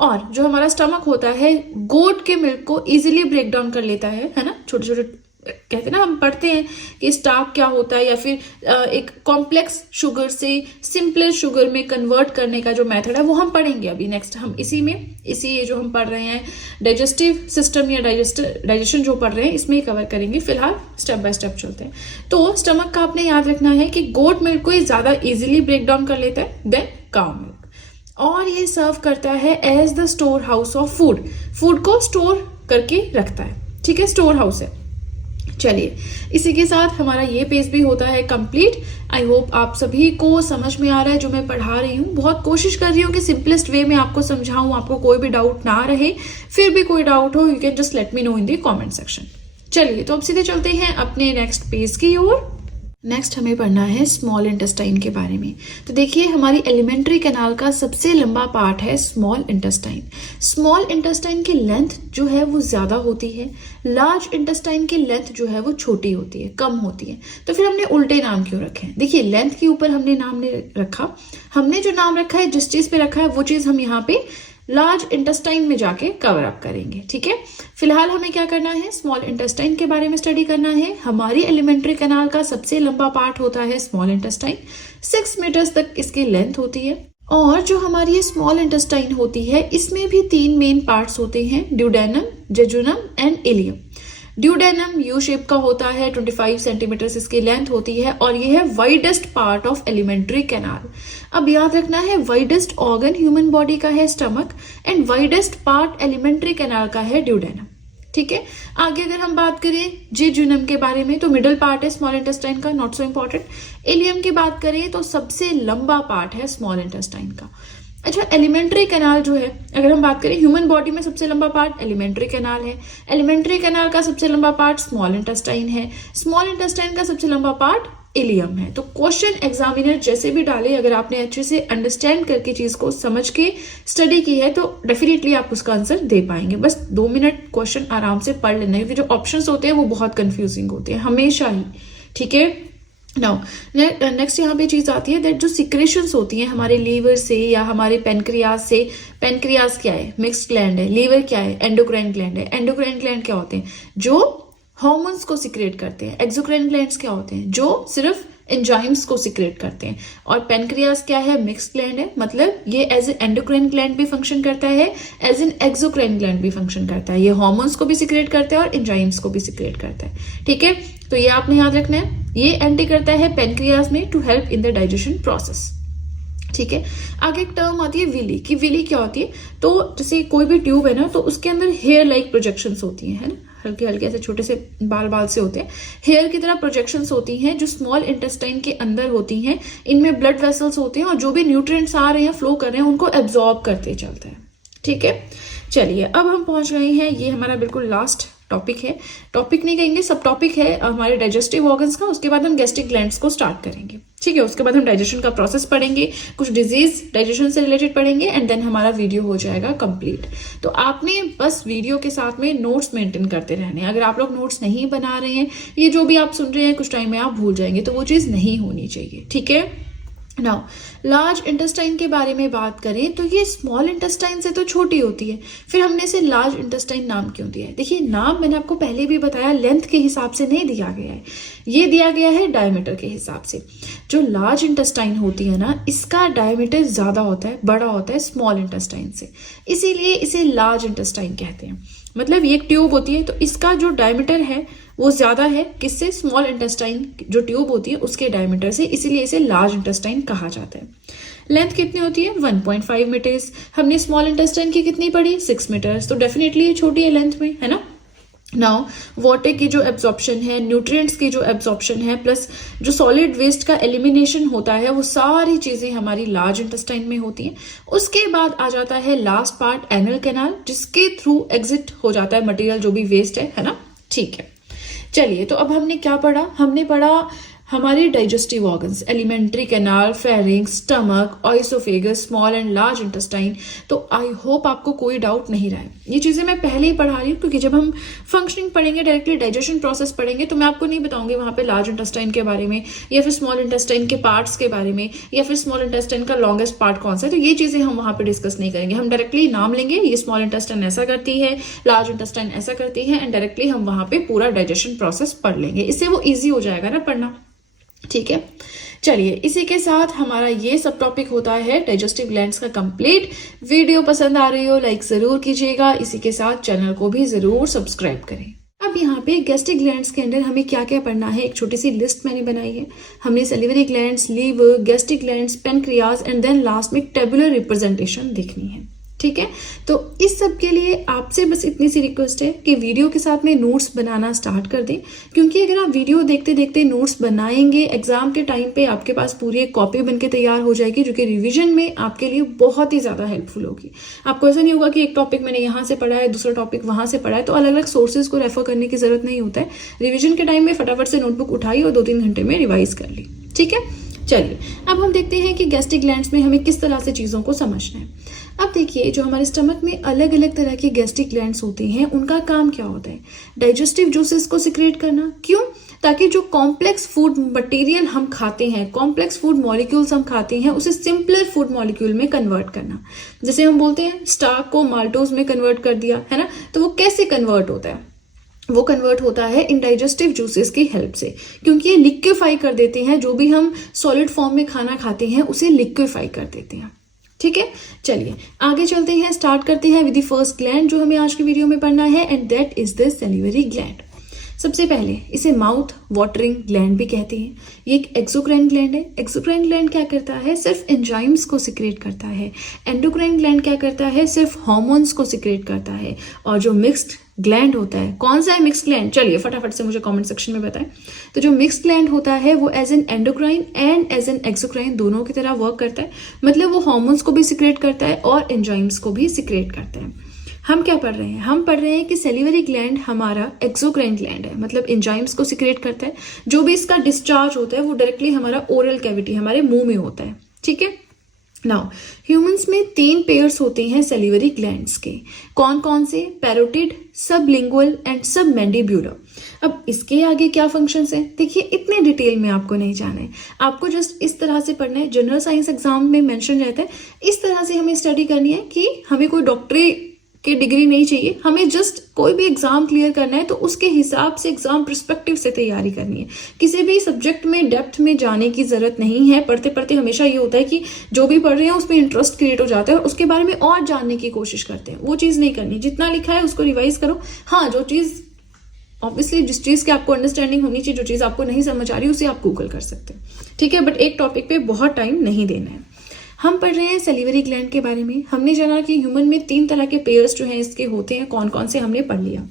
और जो हमारा स्टमक होता है गोट के मिल्क को इजीली ब्रेक डाउन कर लेता है ना। छोटे छोटे कहते हैं ना, हम पढ़ते हैं कि स्टार्च क्या होता है या फिर एक कॉम्प्लेक्स शुगर से सिंपलर शुगर में कन्वर्ट करने का जो मेथड है वो हम पढ़ेंगे अभी नेक्स्ट। हम इसी ये जो हम पढ़ रहे हैं डाइजेस्टिव सिस्टम या डाइजेशन जो पढ़ रहे हैं इसमें कवर करेंगे। फिलहाल स्टेप बाय स्टेप चलते हैं। तो स्टमक का आपने याद रखना है कि गोट मिल्क को ज्यादा इजिली ब्रेक डाउन कर लेता है देन काउ मिल्क, और ये सर्व करता है as the store house of food को स्टोर करके रखता है। ठीक है, स्टोर हाउस है। चलिए, इसी के साथ हमारा ये पेज भी होता है कंप्लीट। आई होप आप सभी को समझ में आ रहा है जो मैं पढ़ा रही हूँ। बहुत कोशिश कर रही हूँ कि सिंपलेस्ट वे में आपको समझाऊं, आपको कोई भी डाउट ना रहे। फिर भी कोई डाउट हो, you can just let me know in the comment section. चलिए, तो अब सीधे चलते हैं अपने नेक्स्ट पेज की ओर। नेक्स्ट हमें पढ़ना है स्मॉल इंटेस्टाइन के बारे में। तो देखिए, हमारी एलिमेंट्री कैनाल का सबसे लंबा पार्ट है स्मॉल इंटेस्टाइन। स्मॉल इंटेस्टाइन की लेंथ जो है वो ज्यादा होती है, लार्ज इंटेस्टाइन की लेंथ जो है वो छोटी होती है, कम होती है। तो फिर हमने उल्टे नाम क्यों रखे हैं? देखिए, लेंथ के ऊपर हमने नाम नहीं रखा, हमने जो नाम रखा है, जिस चीज पे रखा है वो चीज हम यहाँ पे लार्ज इंटेस्टाइन में जाके कवर अप करेंगे। ठीक है, फिलहाल हमें क्या करना है, स्मॉल इंटेस्टाइन के बारे में स्टडी करना है। हमारी एलिमेंट्री कैनाल का सबसे लंबा पार्ट होता है स्मॉल इंटेस्टाइन, 6 मीटर्स तक इसकी लेंथ होती है। और जो हमारी ये स्मॉल इंटेस्टाइन होती है इसमें भी 3 मेन पार्ट्स होते हैं, duodenum, jejunum and ileum. Duodenum U shape का होता है, 25 सेंटीमीटर इसकी लेंथ होती है, और ये है widest part of alimentary canal. अब याद रखना है, वाइडेस्ट ऑर्गन ह्यूमन बॉडी का है stomach and widest part alimentary canal का है ड्यूडेनम। ठीक है, आगे अगर हम बात करें जेजुनम के बारे में तो मिडल पार्ट है स्मॉल इंटेस्टाइन का, नॉट सो इम्पोर्टेंट। इलियम की बात करें तो सबसे लंबा पार्ट है स्मॉल इंटेस्टाइन का। अच्छा, एलिमेंट्री कैनाल जो है, अगर हम बात करें ह्यूमन बॉडी में सबसे लंबा पार्ट एलिमेंट्री कैनाल है, एलिमेंट्री कैनाल का सबसे लंबा पार्ट स्मॉल इंटेस्टाइन है, स्मॉल इंटेस्टाइन का सबसे लंबा पार्ट इलियम है। तो क्वेश्चन एग्जामिनर जैसे भी डाले, अगर आपने अच्छे से अंडरस्टैंड करके चीज को समझ के स्टडी की है तो डेफिनेटली आप उसका आंसर दे पाएंगे। बस 2 मिनट क्वेश्चन आराम से पढ़ लेना, क्योंकि जो ऑप्शंस होते हैं वो बहुत कंफ्यूजिंग होते हैं हमेशा ही। ठीक है, नाउ नेक्स्ट यहाँ पे चीज आती है दैट जो सिक्रेशंस होती हैं हमारे लीवर से या हमारे पेनक्रियाज से। पेनक्रियाज क्या है? मिक्स्ड ग्लैंड है। लीवर क्या है? एंडोक्राइन ग्लैंड है। एंडोक्राइन ग्लैंड क्या होते हैं? जो हार्मोन्स को सिक्रेट करते हैं। एक्सोक्राइन ग्लैंड्स क्या होते हैं? जो सिर्फ एंजाइम्स को सिक्रेट करते हैं। और पेनक्रियाज क्या है? मिक्स्ड ग्लैंड है, मतलब ये एज ए एंडोक्राइन ग्लैंड भी फंक्शन करता है, एज एन एक्सोक्राइन ग्लैंड भी फंक्शन करता है। ये हार्मोन्स को भी सिक्रेट करता है और एंजाइम्स को भी सिक्रेट करता है। ठीक है, तो ये आपने याद रखना है। ये एंटी करता है पेनक्रियाज में to help in the digestion process. ठीक है, आगे एक टर्म आती है विली, कि विली क्या होती है? तो जैसे कोई भी ट्यूब है ना, तो उसके अंदर हेयर लाइक प्रोजेक्शंस होती हैं, है ना, हल्के हल्के ऐसे छोटे से बाल से होते हैं, हेयर की तरह प्रोजेक्शंस होती हैं जो स्मॉल इंटेस्टाइन के अंदर होती हैं। इनमें ब्लड वेसल्स होते हैं और जो भी न्यूट्रिएंट्स आ रहे हैं, फ्लो कर रहे हैं, उनको एब्जॉर्ब करते चलते हैं। ठीक है, चलिए अब हम पहुंच गए हैं, ये हमारा बिल्कुल लास्ट टॉपिक है, टॉपिक नहीं कहेंगे, सब टॉपिक है हमारे डाइजेस्टिव ऑर्गन्स का। उसके बाद हम गैस्ट्रिक ग्लैंड्स को स्टार्ट करेंगे। ठीक है, उसके बाद हम डाइजेशन का प्रोसेस पढ़ेंगे, कुछ डिजीज डाइजेशन से रिलेटेड पढ़ेंगे एंड देन हमारा वीडियो हो जाएगा कंप्लीट। तो आपने बस वीडियो के साथ में नोट्स मेंटेन करते रहने हैं। अगर आप लोग नोट्स नहीं बना रहे हैं, ये जो भी आप सुन रहे हैं कुछ टाइम में आप भूल जाएंगे, तो वो चीज नहीं होनी चाहिए। ठीक है, नाउ लार्ज इंटेस्टाइन के बारे में बात करें तो ये स्मॉल इंटेस्टाइन से तो छोटी होती है, फिर हमने इसे लार्ज इंटेस्टाइन नाम क्यों दिया है? देखिए, नाम मैंने आपको पहले भी बताया, लेंथ के हिसाब से नहीं दिया गया है, ये दिया गया है डायमीटर के हिसाब से। जो लार्ज इंटेस्टाइन होती है ना, इसका डायमीटर ज्यादा होता है, बड़ा होता है स्मॉल इंटेस्टाइन से, इसीलिए इसे लार्ज इंटेस्टाइन कहते हैं। मतलब ये एक ट्यूब होती है तो इसका जो डायमीटर है वो ज्यादा है किससे? स्मॉल इंटेस्टाइन जो ट्यूब होती है उसके डायमीटर से, इसीलिए इसे लार्ज इंटेस्टाइन कहा जाता है। लेंथ कितनी होती है? 1.5 मीटर्स। हमने स्मॉल इंटेस्टाइन की कितनी पढ़ी? 6 मीटर्स। तो डेफिनेटली ये छोटी है लेंथ में, है ना। नाउ वाटर की जो एब्जॉर्प्शन है, न्यूट्रिएंट्स की जो एब्जॉर्प्शन है, प्लस जो सॉलिड वेस्ट का एलिमिनेशन होता है, वो सारी चीजें हमारी लार्ज इंटेस्टाइन में होती हैं। उसके बाद आ जाता है लास्ट पार्ट, एनल कैनाल, जिसके थ्रू एग्जिट हो जाता है मटेरियल जो भी वेस्ट है ना। ठीक है, चलिए तो अब हमने क्या पढ़ा? हमने पढ़ा हमारे digestive organs, alimentary canal, pharynx, stomach, oesophagus, small and large intestine. तो आई होप आपको कोई डाउट नहीं रहा है। ये चीज़ें मैं पहले ही पढ़ा रही हूँ, क्योंकि जब हम फंक्शनिंग पढ़ेंगे, डायरेक्टली डाइजेशन प्रोसेस पढ़ेंगे, तो मैं आपको नहीं बताऊंगी वहाँ पे लार्ज इंटेस्टाइन के बारे में, या फिर स्मॉल इंटेस्टाइन के पार्ट्स के बारे में, या फिर स्मॉल इंटेस्टाइन का लॉन्गेस्ट पार्ट कौन सा है। तो ये चीज़ें हम वहाँ पे डिस्कस नहीं करेंगे। हम डायरेक्टली नाम लेंगे, ये स्मॉल इंटेस्टाइन ऐसा करती है, लार्ज इंटेस्टाइन ऐसा करती है, एंड डायरेक्टली हम वहाँ पे पूरा डाइजेशन प्रोसेस पढ़ लेंगे। इससे वो ईजी हो जाएगा ना पढ़ना। ठीक है, चलिए इसी के साथ हमारा ये सब टॉपिक होता है डाइजेस्टिव ग्लैंड्स का कंप्लीट। वीडियो पसंद आ रही हो लाइक जरूर कीजिएगा, इसी के साथ चैनल को भी जरूर सब्सक्राइब करें। अब यहाँ पे गैस्ट्रिक ग्लैंड्स के अंदर हमें क्या क्या पढ़ना है, एक छोटी सी लिस्ट मैंने बनाई है। हमने salivary glands, liver, gastric glands, pancreas and then last में टेबुलर रिप्रेजेंटेशन देखनी है। ठीक है, तो इस सब के लिए आपसे बस इतनी सी रिक्वेस्ट है कि वीडियो के साथ में नोट्स बनाना स्टार्ट कर दें, क्योंकि अगर आप वीडियो देखते देखते नोट्स बनाएंगे, एग्जाम के टाइम पे आपके पास पूरी एक कॉपी बनके तैयार हो जाएगी, जो कि रिवीजन में आपके लिए बहुत ही ज़्यादा हेल्पफुल होगी। आपको ऐसा नहीं होगा कि एक टॉपिक मैंने यहाँ से पढ़ा है, दूसरा टॉपिक वहाँ से पढ़ा है, तो अलग अलग सोर्सेज को रेफर करने की जरूरत नहीं होता है। रिविजन के टाइम में फटाफट से नोटबुक उठाई और 2-3 घंटे में रिवाइज कर ली। ठीक है, चलिए अब हम देखते हैं कि गैस्ट्रिक ग्लैंड्स में हमें किस तरह से चीज़ों को समझना है। अब देखिए, जो हमारे स्टमक में अलग अलग तरह के गैस्ट्रिक ग्लैंड्स होते हैं, उनका काम क्या होता है? डाइजेस्टिव जूसेस को सिक्रेट करना। क्यों? ताकि जो कॉम्प्लेक्स फूड मटेरियल हम खाते हैं, कॉम्प्लेक्स फूड मॉलिक्यूल्स हम खाते हैं, उसे सिंपलर फूड मॉलिक्यूल में कन्वर्ट करना। जैसे हम बोलते हैं स्टार्च को माल्टोज में कन्वर्ट कर दिया, है ना, तो वो कैसे कन्वर्ट होता है? वो कन्वर्ट होता है इन डाइजेस्टिव जूसेस की हेल्प से, क्योंकि ये लिक्विफाई कर देते हैं। जो भी हम सॉलिड फॉर्म में खाना खाते हैं उसे लिक्विफाई कर देते हैं। ठीक है, चलिए आगे चलते हैं, स्टार्ट करते हैं विद द फर्स्ट ग्लैंड जो हमें आज की वीडियो में पढ़ना है, and that is the salivary gland. सबसे पहले इसे माउथ वाटरिंग ग्लैंड भी कहते हैं। ये एक एक्सोक्राइन ग्लैंड है। एक्सोक्राइन ग्लैंड क्या करता है? सिर्फ एंजाइम्स को सिक्रेट करता है। एंडोक्राइन ग्लैंड क्या करता है? सिर्फ हार्मोन्स को सिक्रेट करता है। और जो मिक्स्ड ग्लैंड होता है, कौन सा है मिक्स्ड ग्लैंड? चलिए फटाफट से मुझे कमेंट सेक्शन में बताएं। तो जो मिक्स्ड ग्लैंड होता है वो as an endocrine and as an exocrine दोनों की तरह वर्क करता है। मतलब वो हार्मोन्स को भी सिक्रेट करता है और एंजाइम्स को भी सिक्रेट करता है। हम क्या पढ़ रहे हैं? हम पढ़ रहे हैं कि सैलिवरी ग्लैंड हमारा एक्सोक्राइन ग्लैंड है, मतलब एंजाइम्स को सिक्रेट करता है। जो भी इसका डिस्चार्ज होता है वो डायरेक्टली हमारा ओरल कैविटी, हमारे मुंह में होता है। ठीक है, नाउ ह्यूमंस में 3 पेयर्स होते हैं सैलिवरी ग्लैंड्स के। कौन कौन से? Parotid, sublingual and submandibular. अब इसके आगे क्या फंक्शंस हैं? देखिए, इतने डिटेल में आपको नहीं जाना है, आपको जस्ट इस तरह से पढ़ना है। जनरल साइंस एग्जाम में मेंशन रहता है, इस तरह से हमें स्टडी करनी है कि हमें कोई डॉक्टरी की डिग्री नहीं चाहिए, हमें जस्ट कोई भी एग्जाम क्लियर करना है तो उसके हिसाब से एग्जाम पर्सपेक्टिव से तैयारी करनी है। किसी भी सब्जेक्ट में डेप्थ में जाने की जरूरत नहीं है। पढ़ते पढ़ते हमेशा ये होता है कि जो भी पढ़ रहे हैं उसमें इंटरेस्ट क्रिएट हो जाता है और उसके बारे में और जानने की कोशिश करते हैं। वो चीज़ नहीं करनी, जितना लिखा है उसको रिवाइज करो। हाँ, जो चीज़ ऑब्वियसली जिस चीज़ की आपको अंडरस्टैंडिंग होनी चाहिए, जो चीज़ आपको नहीं समझ आ रही उसे आप गूगल कर सकते हैं। ठीक है, बट एक टॉपिक पे बहुत टाइम नहीं देना है। हम पढ़ रहे हैं सैलिवरी ग्लैंड के बारे में। हमने जाना कि ह्यूमन में 3 तरह के पेयर्स जो हैं इसके होते हैं। कौन कौन से हमने पढ़ लिया।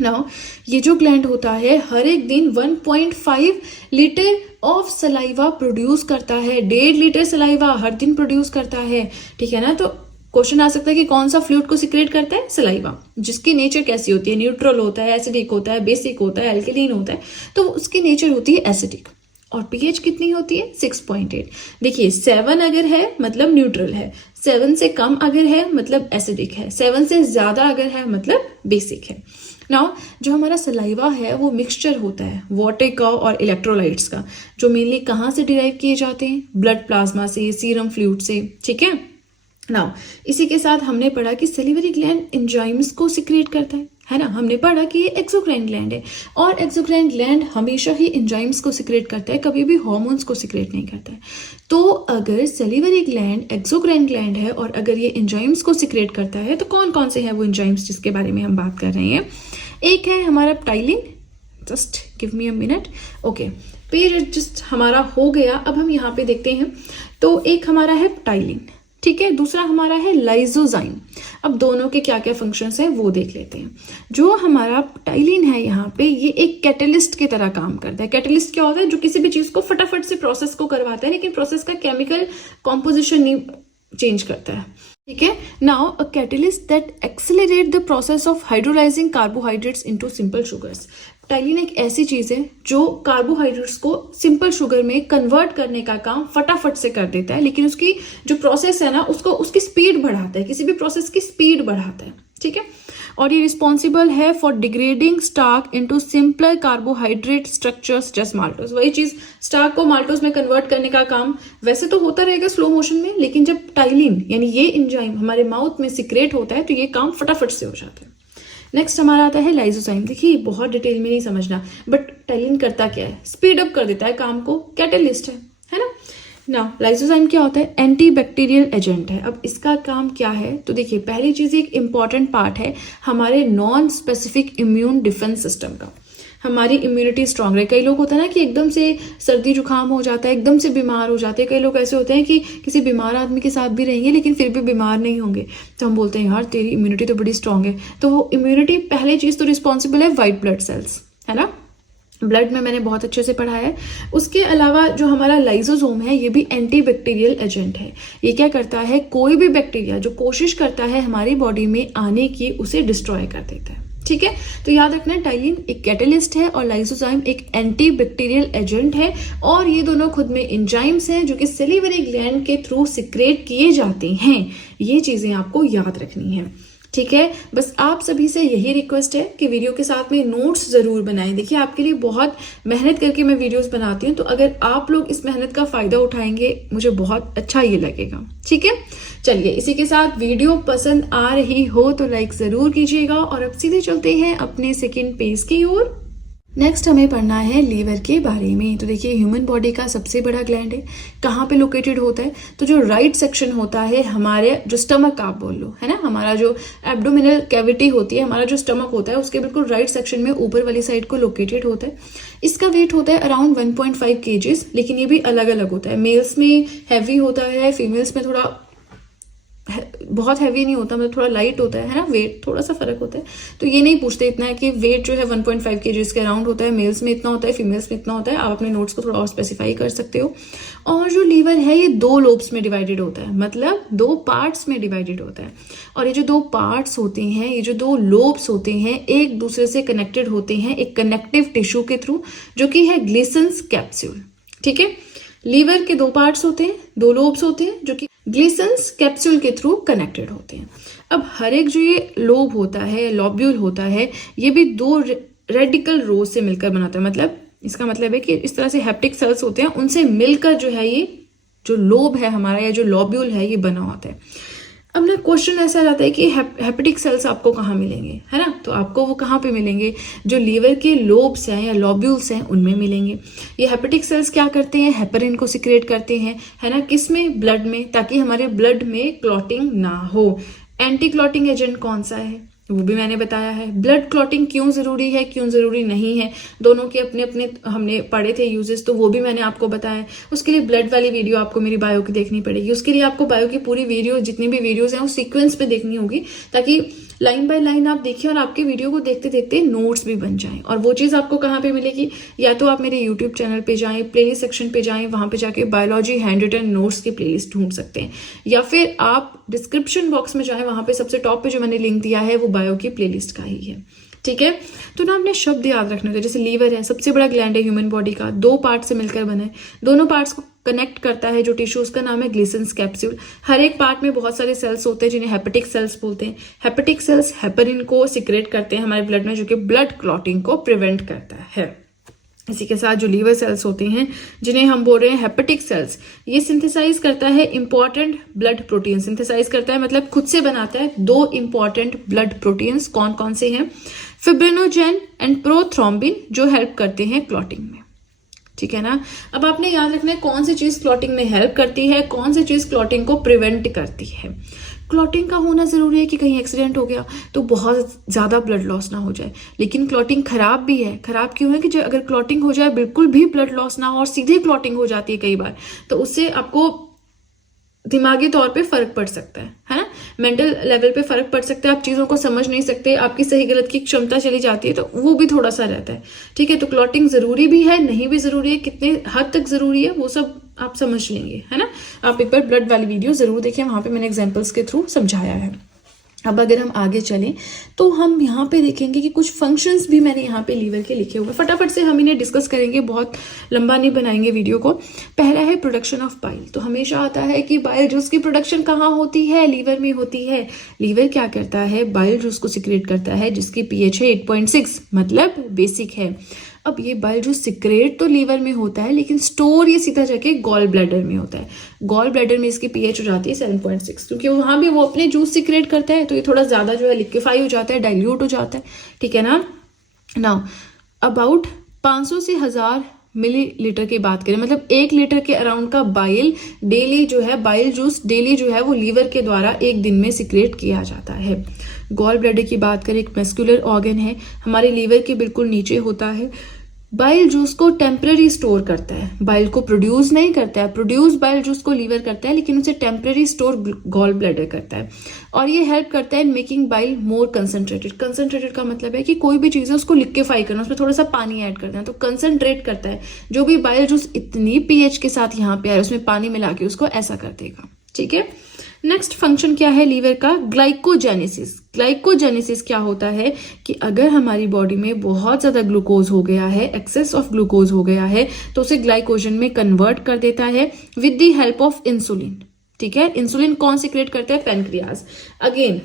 नाउ ये जो ग्लैंड होता है हर एक दिन 1.5 लीटर ऑफ सलाइवा प्रोड्यूस करता है। 1.5 लीटर सलाइवा हर दिन प्रोड्यूस करता है। ठीक है ना, तो क्वेश्चन आ सकता है कि कौन सा फ्लूइड को सिक्रेट करता है? सलाइवा। जिसकी नेचर कैसी होती है? न्यूट्रल होता है, एसिडिक होता है, बेसिक होता है, एल्कलीन होता है। तो उसकी नेचर होती है एसिडिक। और पीएच कितनी होती है? 6.8। देखिए 7 अगर है मतलब न्यूट्रल है, 7 से कम अगर है मतलब एसिडिक है, 7 से ज्यादा अगर है मतलब बेसिक है। नाउ जो हमारा सलाइवा है वो मिक्सचर होता है वाटर का और इलेक्ट्रोलाइट्स का, जो मेनली कहाँ से डिराइव किए जाते हैं? ब्लड प्लाज्मा से, सीरम फ्लूइड से। ठीक है, नाउ इसी के साथ हमने पढ़ा कि सैलिवरी ग्लैंड एंजाइम्स को सिक्रेट करता है ना। हमने पढ़ा कि ये एक्सोक्राइन ग्लैंड है और एक्सोक्राइन ग्लैंड हमेशा ही एंजाइम्स को सिक्रेट करता है, कभी भी हार्मोन्स को सिक्रेट नहीं करता है। तो अगर सैलिवरी ग्लैंड एक्सोक्राइन ग्लैंड है और अगर ये एंजाइम्स को सिक्रेट करता है तो कौन कौन से हैं वो एंजाइम्स जिसके बारे में हम बात कर रहे हैं? एक है हमारा ptyalin. Just give me a minute. Okay, period just हमारा हो गया। अब हम यहाँ पे देखते हैं, तो एक हमारा है टाइलिन, ठीक है, दूसरा हमारा है लाइजोजाइम। अब दोनों के क्या क्या फंक्शंस हैं वो देख लेते हैं। जो हमारा टाइलिन है यहाँ पे, ये एक कैटलिस्ट की तरह काम करता है। कैटलिस्ट क्या होता है? जो किसी भी चीज को फटाफट से प्रोसेस को करवाता है, लेकिन प्रोसेस का केमिकल कॉम्पोजिशन नहीं चेंज करता है। ठीक है, now a catalyst that accelerate the process of hydrolysing carbohydrates into simple sugars. Ptyalin एक ऐसी चीज है जो कार्बोहाइड्रेट्स को सिंपल शुगर में कन्वर्ट करने का काम फटाफट से कर देता है, लेकिन उसकी जो प्रोसेस है ना उसको उसकी स्पीड बढ़ाता है, किसी भी प्रोसेस की स्पीड बढ़ाता है, ठीक है। और ये रिस्पॉन्सिबल है for degrading starch into simpler carbohydrate structures just maltose. वही चीज स्टार्क को माल्टोज में कन्वर्ट करने का काम वैसे तो होता रहेगा स्लो मोशन में, लेकिन जब टाइलिन यानी ये एंजाइम हमारे माउथ में सिक्रेट होता है तो ये काम फटाफट से हो जाता है। नेक्स्ट हमारा आता है लाइसोजाइम। देखिए बहुत डिटेल में नहीं समझना, बट टाइलिन करता क्या है, स्पीड अप कर देता है काम को, कैटलिस्ट है ना। ना लाइसोजाइम क्या होता है, एंटी बैक्टीरियल एजेंट है। अब इसका काम क्या है, तो देखिए पहली चीज एक इंपॉर्टेंट पार्ट है हमारे non specific immune defence system का। हमारी इम्यूनिटी स्ट्रांग रहे। कई लोग होता है ना कि एकदम से सर्दी जुकाम हो जाता है, एकदम से बीमार हो जाते हैं। कई लोग ऐसे होते हैं कि किसी बीमार आदमी के साथ भी रहेंगे लेकिन फिर भी बीमार नहीं होंगे, तो हम बोलते हैं यार तेरी इम्यूनिटी तो बड़ी स्ट्रांग है। तो वो इम्यूनिटी पहली चीज तो रिस्पॉन्सिबल है व्हाइट ब्लड सेल्स, है ना, ब्लड में मैंने बहुत अच्छे से पढ़ा है। उसके अलावा जो हमारा लाइसोसोम है ये भी एंटी बैक्टीरियल एजेंट है। ये क्या करता है, कोई भी बैक्टीरिया जो कोशिश करता है हमारी बॉडी में आने की उसे डिस्ट्रॉय कर देता है, ठीक है। तो याद रखना टाइलिन एक कैटलिस्ट है और लाइसोजाइम एक एंटी बैक्टीरियल एजेंट है, और ये दोनों खुद में एंजाइम्स हैं जो कि सेलिवरी ग्लैंड के थ्रू सिक्रेट किए जाते हैं। ये चीजें आपको याद रखनी है, ठीक है। बस आप सभी से यही रिक्वेस्ट है कि वीडियो के साथ में नोट्स जरूर बनाएं। देखिए आपके लिए बहुत मेहनत करके मैं वीडियोस बनाती हूँ, तो अगर आप लोग इस मेहनत का फायदा उठाएंगे मुझे बहुत अच्छा ये लगेगा, ठीक है। चलिए इसी के साथ वीडियो पसंद आ रही हो तो लाइक जरूर कीजिएगा, और अब सीधे चलते हैं अपने सेकेंड पेज की ओर। नेक्स्ट हमें पढ़ना है लीवर के बारे में। तो देखिए ह्यूमन बॉडी का सबसे बड़ा ग्लैंड है, कहाँ पे लोकेटेड होता है, तो जो राइट सेक्शन होता है हमारे जो स्टमक आप बोल लो, है ना, हमारा जो एब्डोमिनल कैविटी होती है, हमारा जो स्टमक होता है उसके बिल्कुल राइट सेक्शन में ऊपर वाली साइड को लोकेटेड होता है। इसका वेट होता है अराउंड 1.5 kg, लेकिन ये भी अलग अलग होता है। मेल्स में हैवी होता है, फीमेल्स में थोड़ा बहुत हैवी नहीं होता, मतलब थोड़ा लाइट होता है ना, वेट थोड़ा सा फर्क होता है। तो ये नहीं पूछते इतना है कि वेट जो है 1.5 kg के अराउंड होता है, मेल्स में इतना होता है, फीमेल्स में इतना होता है। आप अपने नोट्स को थोड़ा और स्पेसिफाई कर सकते हो। और जो लीवर है ये 2 लोब्स में डिवाइडेड होता है, मतलब 2 पार्ट्स में डिवाइडेड होता है। और ये जो 2 पार्ट्स होते हैं, ये जो 2 लोब्स होते हैं, एक दूसरे से कनेक्टेड होते हैं एक कनेक्टिव टिश्यू के थ्रू, जो कि है ग्लिसन्स कैप्सूल, ठीक है। लीवर के 2 पार्ट्स होते हैं, 2 लोब्स होते हैं जो कि ग्लिसन्स कैप्सूल के थ्रू कनेक्टेड होते हैं। अब हर एक जो ये लोब होता है, लॉब्यूल होता है, ये भी 2 रेडिकल रो से मिलकर बनाता है। मतलब इसका मतलब है कि इस तरह से हेप्टिक सेल्स होते हैं, उनसे मिलकर जो है ये जो लोब है हमारा या जो लॉब्यूल है ये बना होता है। अब ना क्वेश्चन ऐसा आता है कि हेपेटिक सेल्स आपको कहाँ मिलेंगे, है ना, तो आपको वो कहाँ पे मिलेंगे, जो लीवर के लोब्स हैं या लॉब्यूल्स हैं उनमें मिलेंगे। ये हेपेटिक सेल्स क्या करते हैं, हेपरिन को सिक्रेट करते हैं, है ना, किसमें, ब्लड में, ताकि हमारे ब्लड में क्लॉटिंग ना हो। एंटी क्लॉटिंग एजेंट कौन सा है वो भी मैंने बताया है। ब्लड क्लॉटिंग क्यों जरूरी है, क्यों जरूरी नहीं है, दोनों के अपने अपने हमने पढ़े थे यूजेस, तो वो भी मैंने आपको बताया। उसके लिए ब्लड वाली वीडियो आपको मेरी बायो की देखनी पड़ेगी। उसके लिए आपको बायो की पूरी वीडियो, जितनी भी वीडियोस हैं वो सीक्वेंस पे देखनी होगी, ताकि लाइन बाय लाइन आप देखिए और आपके वीडियो को देखते देखते नोट्स भी बन जाएं। और वो चीज़ आपको कहाँ पे मिलेगी, या तो आप मेरे यूट्यूब चैनल पे जाएं, प्लेलिस्ट सेक्शन पे जाएं, वहां पे जाके बायोलॉजी हैंड रिटन नोट्स की प्लेलिस्ट ढूंढ सकते हैं, या फिर आप डिस्क्रिप्शन बॉक्स में जाएं, वहां पे सबसे टॉप पे जो मैंने लिंक दिया है वो बायो की प्लेलिस्ट का ही है, ठीक है। तो ना आपने शब्द याद रखने होते हैं। जैसे लीवर है, सबसे बड़ा ग्लैंड है ह्यूमन बॉडी का, 2 पार्ट से मिलकर बना है, दोनों पार्ट्स को कनेक्ट करता है जो टिश्यू, उसका नाम है ग्लिसन्स कैप्सूल। हर एक पार्ट में बहुत सारे सेल्स होते हैं जिन्हें हेपेटिक सेल्स बोलते हैं। हेपेटिक सेल्स हेपरिन को सिक्रेट करते हैं हमारे ब्लड में, जो कि ब्लड क्लॉटिंग को प्रिवेंट करता है। इसी के साथ जो लीवर सेल्स होते हैं जिन्हें हम बोल रहे हैं हेपेटिक सेल्स, ये सिंथेसाइज करता है इंपॉर्टेंट ब्लड प्रोटीन। सिंथेसाइज करता है मतलब खुद से बनाता है 2 इंपॉर्टेंट ब्लड प्रोटीन्स। कौन कौन से हैं, फिब्रिनोजेन एंड प्रोथ्रोम्बिन, जो हेल्प करते हैं क्लॉटिंग में, ठीक है ना। अब आपने याद रखना है कौन सी चीज क्लॉटिंग में हेल्प करती है, कौन सी चीज क्लॉटिंग को प्रिवेंट करती है। क्लॉटिंग का होना जरूरी है कि कहीं एक्सीडेंट हो गया तो बहुत ज्यादा ब्लड लॉस ना हो जाए, लेकिन क्लॉटिंग खराब भी है। खराब क्यों है कि अगर क्लॉटिंग हो जाए, बिल्कुल भी ब्लड लॉस ना हो और सीधे क्लॉटिंग हो जाती है कई बार, तो उससे आपको दिमागी तौर पे फर्क पड़ सकता है ना, मेंटल लेवल पे फर्क पड़ सकता है। आप चीजों को समझ नहीं सकते, आपकी सही गलत की क्षमता चली जाती है, तो वो भी थोड़ा सा रहता है, ठीक है। तो क्लॉटिंग जरूरी भी है, नहीं भी जरूरी है, कितने हद तक जरूरी है वो सब आप समझ लेंगे, है ना। आप एक बार ब्लड वाली वीडियो जरूर देखिए, वहां पे मैंने एग्जाम्पल्स के थ्रू समझाया है। अब अगर हम आगे चलें तो हम यहाँ पे देखेंगे कि कुछ फंक्शंस भी मैंने यहाँ पे लीवर के लिखे हुए, फटाफट से हम इन्हें डिस्कस करेंगे, बहुत लंबा नहीं बनाएंगे वीडियो को। पहला है प्रोडक्शन ऑफ बाइल। तो हमेशा आता है कि बाइल जूस की प्रोडक्शन कहाँ होती है, लीवर में होती है। लीवर क्या करता है, बाइल जूस को सिक्रेट करता है जिसकी पीएच है 8.6, मतलब बेसिक है। अब ये बाइल जूस सिक्रेट तो लीवर में होता है, लेकिन स्टोर ये सीधा जाके गॉल ब्लैडर में होता है। गॉल ब्लैडर में इसकी पीएच हो जाती है 7.6, क्योंकि वहां भी वो अपने जूस सिक्रेट करता है, तो ये थोड़ा ज्यादा जो है लिक्विफाई हो जाता है, डाइल्यूट हो जाता है, ठीक है ना। नाउ अबाउट 500 से 1000 मिलीलीटर की बात करें, मतलब 1 लीटर के अराउंड का बाइल डेली जो है, बाइल जूस डेली जो है वो लीवर के द्वारा एक दिन में सिक्रेट किया जाता है। गॉल ब्लैडर की बात करें, एक मस्कुलर ऑर्गन है, हमारे लीवर के बिल्कुल नीचे होता है। बाइल जूस को टेम्पररी स्टोर करता है, बाइल को प्रोड्यूस नहीं करता है, प्रोड्यूस बाइल जूस को लीवर करता है, लेकिन उसे टेम्पररी स्टोर गॉल ब्लैडर करता है। और ये हेल्प करता है in making bile more concentrated. Concentrated का मतलब है कि कोई भी चीज है उसको लिक्विफाई करना, उसमें थोड़ा सा पानी ऐड करना है, तो कंसंट्रेट करता है। जो भी बाइल जूस इतनी पीएच के साथ यहाँ पे आए, उसमें पानी मिला के उसको ऐसा कर देगा, ठीक है। नेक्स्ट फंक्शन क्या है लीवर का, ग्लाइकोजेनेसिस। ग्लाइकोजेनेसिस क्या होता है कि अगर हमारी बॉडी में बहुत ज्यादा ग्लूकोज हो गया है, एक्सेस ऑफ ग्लूकोज हो गया है, तो उसे ग्लाइकोजन में कन्वर्ट कर देता है with the help of insulin, ठीक है। इंसुलिन कौन सिक्रेट करता है, पैनक्रियाज। अगेन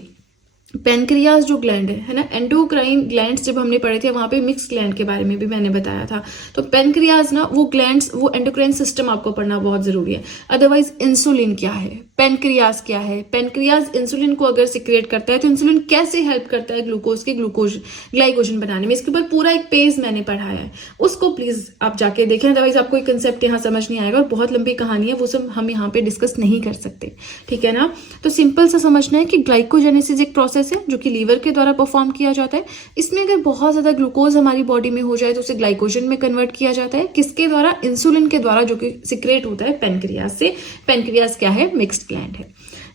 पैनक्रियाज जो ग्लैंड है ना, एंडोक्राइन ग्लैंड्स जब हमने पढ़े थे वहां पे मिक्स ग्लैंड के बारे में भी मैंने बताया था। तो पैनक्रियाज ना वो ग्लैंड्स, वो एंडोक्राइन सिस्टम आपको पढ़ना बहुत जरूरी है। अदरवाइज इंसुलिन क्या है, पैनक्रियाज क्या है, पैनक्रियाज इंसुलिन को अगर सिक्रेट करता है तो इंसुलिन कैसे हेल्प करता है ग्लूकोज के ग्लाइकोजन बनाने में, इसके ऊपर पूरा एक पेज मैंने पढ़ाया है, उसको प्लीज आप जाके देखें। अदरवाइज आपको एक कंसेप्ट यहाँ समझ नहीं आएगा और बहुत लंबी कहानी है, वो सब हम यहाँ पे डिस्कस नहीं कर सकते, ठीक है ना। तो सिंपल सा समझना है कि ग्लाइकोजेनेसिस एक प्रोसेस है जो कि लीवर के द्वारा परफॉर्म किया जाता है। इसमें अगर बहुत ज्यादा ग्लूकोज हमारी बॉडी में हो जाए तो उसे ग्लाइकोजन में कन्वर्ट किया जाता है, किसके द्वारा, इंसुलिन के द्वारा, जो कि सिक्रेट होता है पैनक्रियाज से। पैनक्रियाज क्या है, मिक्स्ड ग्लैंड है।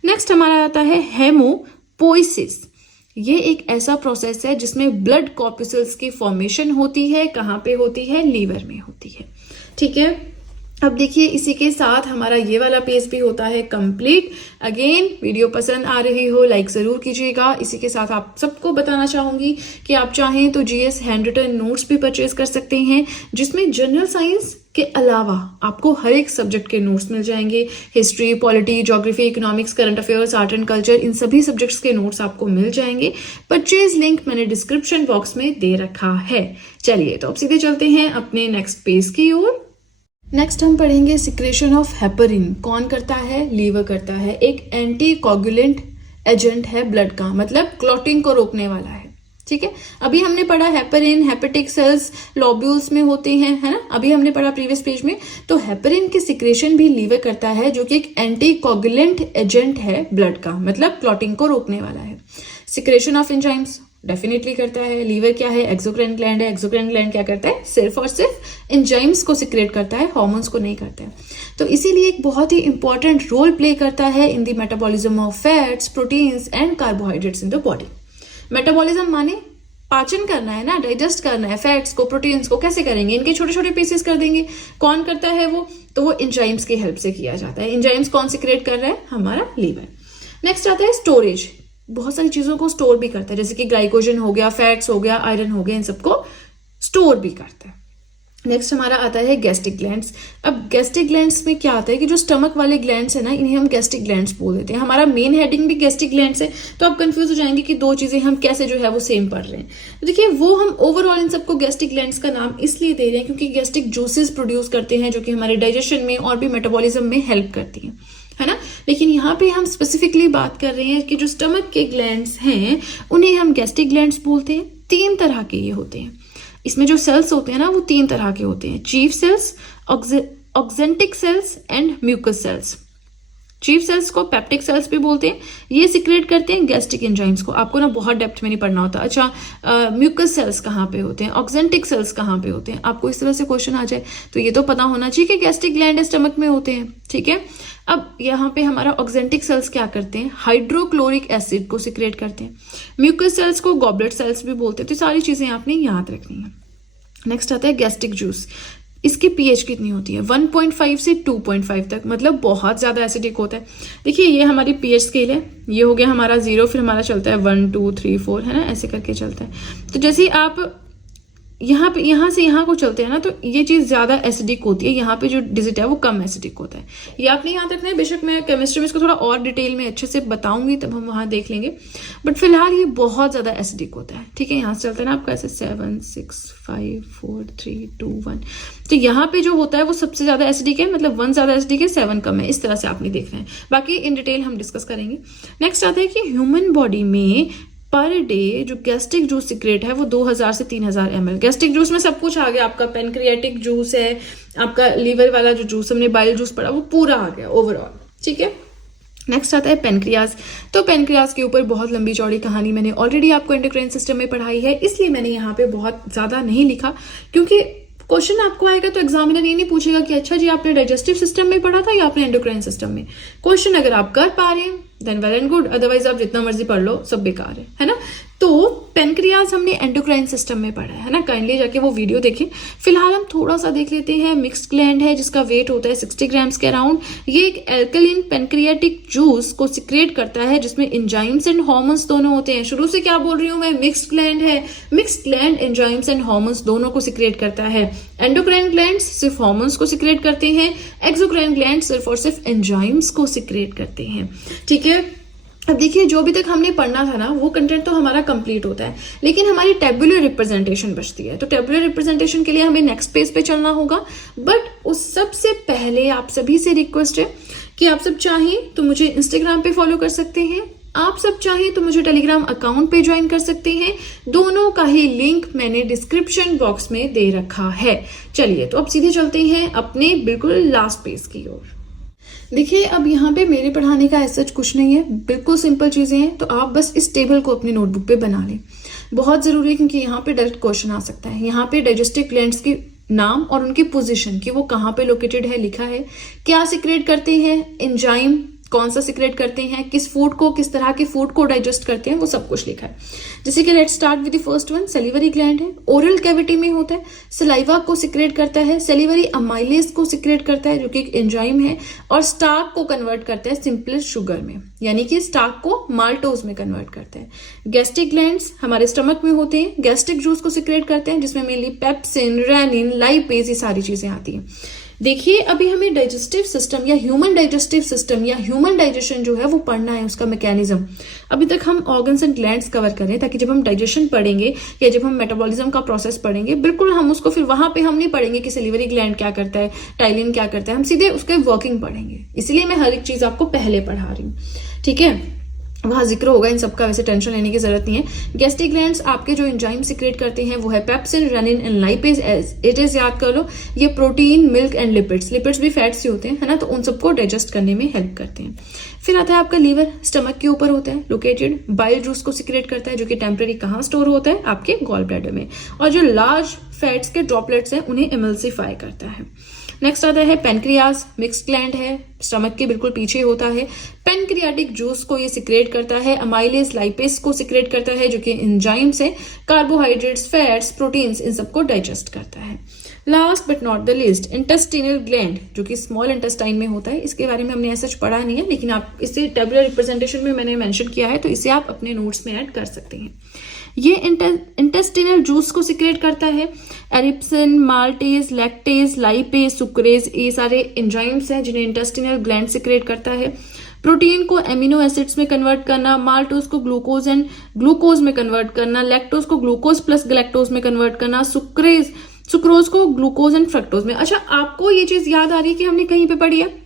नेक्स्ट हमारा आता है हेमोपोइसिस। ये एक ऐसा प्रोसेस है जिसमें ब्लड कॉर्पुसल्स की फॉर्मेशन होती है, कहां पे होती है, लीवर में होती है, ठीक है। अब देखिए इसी के साथ हमारा ये वाला पेज भी होता है कंप्लीट। अगेन वीडियो पसंद आ रही हो लाइक जरूर कीजिएगा। इसी के साथ आप सबको बताना चाहूंगी कि आप चाहें तो जीएस हैंड रिटन नोट्स भी परचेज कर सकते हैं, जिसमें जनरल साइंस के अलावा आपको हर एक सब्जेक्ट के नोट्स मिल जाएंगे। History, polity, geography, economics, current affairs, art and culture, इन सभी सब्जेक्ट्स के नोट्स आपको मिल जाएंगे। परचेज लिंक मैंने डिस्क्रिप्शन बॉक्स में दे रखा है। चलिए तो अब सीधे चलते हैं अपने नेक्स्ट पेज की ओर। नेक्स्ट हम पढ़ेंगे सिक्रेशन ऑफ हेपरिन। कौन करता है, लीवर करता है। एक एंटी कोगुलेंट एजेंट है ब्लड का, मतलब क्लॉटिंग को रोकने वाला है, ठीक है। अभी हमने पढ़ा हेपरिन, हेपेटिक सेल्स लॉब्यूल्स में होते हैं, है ना, अभी हमने पढ़ा प्रीवियस पेज में। तो हेपरिन की सिक्रेशन भी लीवर करता है, जो कि एक एंटी कोगुलेंट एजेंट है ब्लड का, मतलब क्लॉटिंग को रोकने वाला है। सिक्रेशन ऑफ एंजाइम्स डेफिनेटली करता है। लीवर क्या है, एक्सोक्राइन ग्लैंड है। एक्सोक्राइन ग्लैंड क्या करता है, सिर्फ और सिर्फ एंजाइम्स को सिक्रेट करता है, हार्मोन्स को नहीं करता है। तो इसीलिए एक बहुत ही इंपॉर्टेंट रोल प्ले करता है in the metabolism of fats, proteins and carbohydrates in the body. Metabolism माने पाचन करना है ना, डाइजेस्ट करना है फैट्स को, प्रोटीन्स को। कैसे करेंगे, इनके छोटे छोटे पीसेस कर देंगे। कौन करता है वो, तो वो एंजाइम्स की हेल्प से किया जाता है। एंजाइम्स कौन सिक्रेट कर रहा है, हमारा लीवर। नेक्स्ट आता है स्टोरेज। बहुत सारी चीजों को स्टोर भी करता है, जैसे कि ग्लाइकोजन हो गया, फैट्स हो गया, आयरन हो गया, इन सबको स्टोर भी करता है। नेक्स्ट हमारा आता है गैस्ट्रिक ग्लैंड्स। अब गैस्ट्रिक ग्लैंड्स में क्या आता है कि जो स्टमक वाले ग्लैंड्स है ना, इन्हें हम गैस्ट्रिक ग्लैंड्स बोल देते हैं। हमारा मेन हेडिंग भी गैस्ट्रिक ग्लैंड्स है, तो आप कंफ्यूज हो जाएंगे कि दो चीजें हम कैसे जो है वो सेम पढ़ रहे हैं। तो देखिए वो हम ओवरऑल इन सबको गैस्ट्रिक ग्लैंड्स का नाम इसलिए दे रहे हैं क्योंकि गैस्ट्रिक जूसेस प्रोड्यूस करते हैं, जो कि हमारे डाइजेशन में और भी मेटाबॉलिज्म में हेल्प करती हैं, है ना। लेकिन यहाँ पे हम स्पेसिफिकली बात कर रहे हैं कि जो स्टमक के ग्लैंड्स हैं उन्हें हम गैस्ट्रिक ग्लैंड्स बोलते हैं। 3 तरह के ये होते हैं। इसमें जो सेल्स होते हैं ना वो 3 तरह के होते हैं, chief cells, oxyntic cells and mucus cells. Chief cells को पेप्टिक सेल्स भी बोलते हैं। ये सिक्रेट करते हैं गैस्ट्रिक एंजाइम्स को। आपको ना बहुत डेप्थ में नहीं पढ़ना होता। अच्छा, म्यूकस सेल्स कहाँ पे होते हैं, ऑक्जेंटिक सेल्स कहाँ पे होते हैं, आपको इस तरह से क्वेश्चन आ जाए तो ये तो पता होना चाहिए कि गैस्ट्रिक ग्लैंड स्टमक में होते हैं, ठीक है। अब यहाँ पे हमारा ऑक्जेंटिक सेल्स क्या करते हैं, हाइड्रोक्लोरिक एसिड को सिक्रेट करते हैं। म्यूकस सेल्स को गॉबलेट सेल्स भी बोलते हैं। तो सारी चीजें आपने याद रखनी है। नेक्स्ट आता है गैस्ट्रिक जूस। इसकी pH कितनी होती है 1.5 से 2.5 तक, मतलब बहुत ज़्यादा एसिडिक होता है। देखिए ये हमारी pH स्केल है, ये हो गया हमारा 0, फिर हमारा चलता है 1 2 3 4, है ना, ऐसे करके चलता है। तो जैसे आप यहाँ से यहाँ को चलते हैं ना, तो ये चीज़ ज़्यादा एसिडिक होती है, यहाँ पे जो डिजिट है वो कम एसिडिक होता है। ये आपने याद रखना है। बेशक मैं केमिस्ट्री में इसको थोड़ा और डिटेल में अच्छे से बताऊंगी, तब हम वहाँ देख लेंगे, बट फिलहाल ये बहुत ज़्यादा एसिडिक होता है। ठीक है, यहाँ से चलता है ना आपका ऐसे 7 6 5 4 3 2 1, तो यहाँ पे जो होता है वो सबसे ज़्यादा एसिडिक है, मतलब 1 ज़्यादा एसिडिक है, 7 कम है। इस तरह से आपने देखना है, बाकी इन डिटेल हम डिस्कस करेंगे। नेक्स्ट आता है कि ह्यूमन बॉडी में पर डे जो गैस्ट्रिक जूस सीक्रेट है वो 2000 से 3000 ml। गैस्ट्रिक जूस में सब कुछ आ गया, आपका पेनक्रियाटिक जूस है, आपका लीवर वाला जो जूस हमने बाइल जूस पढ़ा वो पूरा आ गया ओवरऑल। ठीक है, नेक्स्ट आता है पेनक्रियाज। तो पेनक्रियाज के ऊपर बहुत लंबी चौड़ी कहानी मैंने ऑलरेडी आपको एंडोक्राइन सिस्टम में पढ़ाई है, इसलिए मैंने यहाँ पे बहुत ज्यादा नहीं लिखा, क्योंकि क्वेश्चन आपको आएगा तो एग्जामिनर ये नहीं पूछेगा कि अच्छा जी आपने डाइजेस्टिव सिस्टम में पढ़ा था या आपने एंडोक्राइन सिस्टम में। क्वेश्चन अगर आप कर पा रहे हैं then well and good, otherwise आप जितना मर्जी पढ़ लो सब बेकार है ना। तो पेनक्रियाज हमने एंडोक्राइन सिस्टम में पढ़ा है ना, काइंडली जाके वो वीडियो देखें। फिलहाल हम थोड़ा सा देख लेते हैं। मिक्स्ड ग्लैंड है जिसका वेट होता है 60 ग्राम्स के अराउंड। ये एक एल्कलीन पेनक्रियाटिक जूस को सिक्रेट करता है जिसमें एंजाइम्स एंड हार्मोन्स दोनों होते हैं। शुरू से क्या बोल रही हूँ मैं, मिक्स्ड ग्लैंड है, mixed gland enzymes and hormones दोनों को सिक्रेट करता है। एंडोक्राइन ग्लैंड सिर्फ हार्मोन्स को सिक्रेट करते हैं, एक्सोक्राइन ग्लैंड सिर्फ और सिर्फ एंजाइम्स को सिक्रेट करते हैं। ठीक है, अब देखिए जो भी तक हमने पढ़ना था ना वो कंटेंट तो हमारा कंप्लीट होता है, लेकिन हमारी टेबुलर रिप्रेजेंटेशन बचती है। तो टेबुलर रिप्रेजेंटेशन के लिए हमें नेक्स्ट पेज पे चलना होगा, बट उस सबसे पहले आप सभी से रिक्वेस्ट है कि आप सब चाहें तो मुझे इंस्टाग्राम पे फॉलो कर सकते हैं, आप सब चाहें तो मुझे टेलीग्राम अकाउंट पे ज्वाइन कर सकते हैं। दोनों का ही लिंक मैंने डिस्क्रिप्शन बॉक्स में दे रखा है। चलिए तो अब सीधे चलते हैं अपने बिल्कुल लास्ट पेज की ओर। देखिए अब यहाँ पे मेरे पढ़ाने का ऐसा कुछ नहीं है, बिल्कुल सिंपल चीजें हैं, तो आप बस इस टेबल को अपने नोटबुक पे बना लें। बहुत जरूरी है क्योंकि यहाँ पे डायरेक्ट क्वेश्चन आ सकता है। यहाँ पे डाइजेस्टिव ग्लैंड्स के नाम और उनकी पोजीशन कि वो कहाँ पे लोकेटेड है लिखा है, क्या सिक्रेट करते हैं, एंजाइम कौन सा सिक्रेट करते हैं, किस फूड को, किस तरह के फूड को डाइजेस्ट करते हैं, वो सब कुछ लिखा है। जैसे कि let's start with the first one, salivary gland है, ओरल कैविटी में होता है, सलाइवा को सिक्रेट करता है, सेलिवरी अमाइलेज को सिक्रेट करता है जो कि एक एंजाइम है, और स्टार्क को कन्वर्ट करता है सिंपलेस्ट शुगर में, यानी कि स्टार्क को माल्टोज में कन्वर्ट करते हैं। गैस्ट्रिक ग्लैंड्स हमारे स्टमक में होते हैं, गैस्ट्रिक जूस को सिक्रेट करते हैं जिसमें मेनली पेप्सिन, रेनिन, लाइपेज ये सारी चीजें आती हैं। देखिए अभी हमें डाइजेस्टिव सिस्टम या ह्यूमन डाइजेस्टिव सिस्टम या ह्यूमन डाइजेशन जो है वो पढ़ना है, उसका मैकेनिज्म। अभी तक हम ऑर्गन्स एंड ग्लैंड्स कवर करें ताकि जब हम डाइजेशन पढ़ेंगे या जब हम मेटाबॉलिज्म का प्रोसेस पढ़ेंगे बिल्कुल हम उसको फिर वहां पे हम नहीं पढ़ेंगे कि सेलिवरी ग्लैंड क्या करता है, टाइलिन क्या करता है, हम सीधे उसके वर्किंग पढ़ेंगे। इसलिए मैं हर एक चीज आपको पहले पढ़ा रही हूँ, ठीक है, वहां जिक्र होगा इन सबका, वैसे टेंशन लेने की जरूरत नहीं है। गैस्ट्रिक ग्लैंड्स आपके जो एंजाइम सिक्रेट करते हैं वो है pepsin, rennin and lipase. It is याद कर लो, ये protein, milk and lipids, lipids भी फैट्स ही होते हैं, है ना, तो उन सबको डाइजेस्ट करने में हेल्प करते हैं। फिर आता है आपका लीवर, स्टमक के ऊपर होता है लोकेटेड, बाइल जूस को सिक्रेट करता है जो कि टेम्परेरी कहाँ स्टोर होता है, आपके गॉल ब्लैडर में, और जो लार्ज फैट्स के ड्रॉपलेट्स हैं उन्हें एमल्सिफाई करता है। नेक्स्ट आता है पेनक्रियाज, मिक्स्ड ग्लैंड है, स्टमक के बिल्कुल पीछे होता है। पेनक्रियाटिक जूस को ये सिक्रेट करता है, अमाइलेज, लाइपेज को सिक्रेट करता है जो कि एंजाइम्स है, कार्बोहाइड्रेट्स, फैट्स, प्रोटीन्स इन सबको डाइजेस्ट करता है। Last but not the least, intestinal gland जो कि स्मॉल इंटेस्टाइन में होता है, इसके बारे में हमने ऐसा पढ़ा नहीं है, लेकिन आप इसे टेबुलर रिप्रेजेंटेशन में मैंने मेंशन किया है तो इसे आप अपने नोट्स में ऐड कर सकते हैं। ये इंटेस्टिनल जूस को सिक्रेट करता है, एरिप्सिन, माल्टेज, लैक्टेज, लाइपेज, सुक्रेज, ये सारे एंजाइम्स हैं जिन्हें इंटेस्टिनल ग्लैंड सिक्रेट करता है। प्रोटीन को एमिनो एसिड्स में कन्वर्ट करना, माल्टोज को ग्लूकोज एंड ग्लूकोज में कन्वर्ट करना, लैक्टोज को ग्लूकोज प्लस गैलेक्टोज में कन्वर्ट करना, सुक्रोज को ग्लूकोज एंड फ्रक्टोज में। अच्छा, आपको ये चीज याद आ रही है कि हमने कहीं पे पढ़ी है,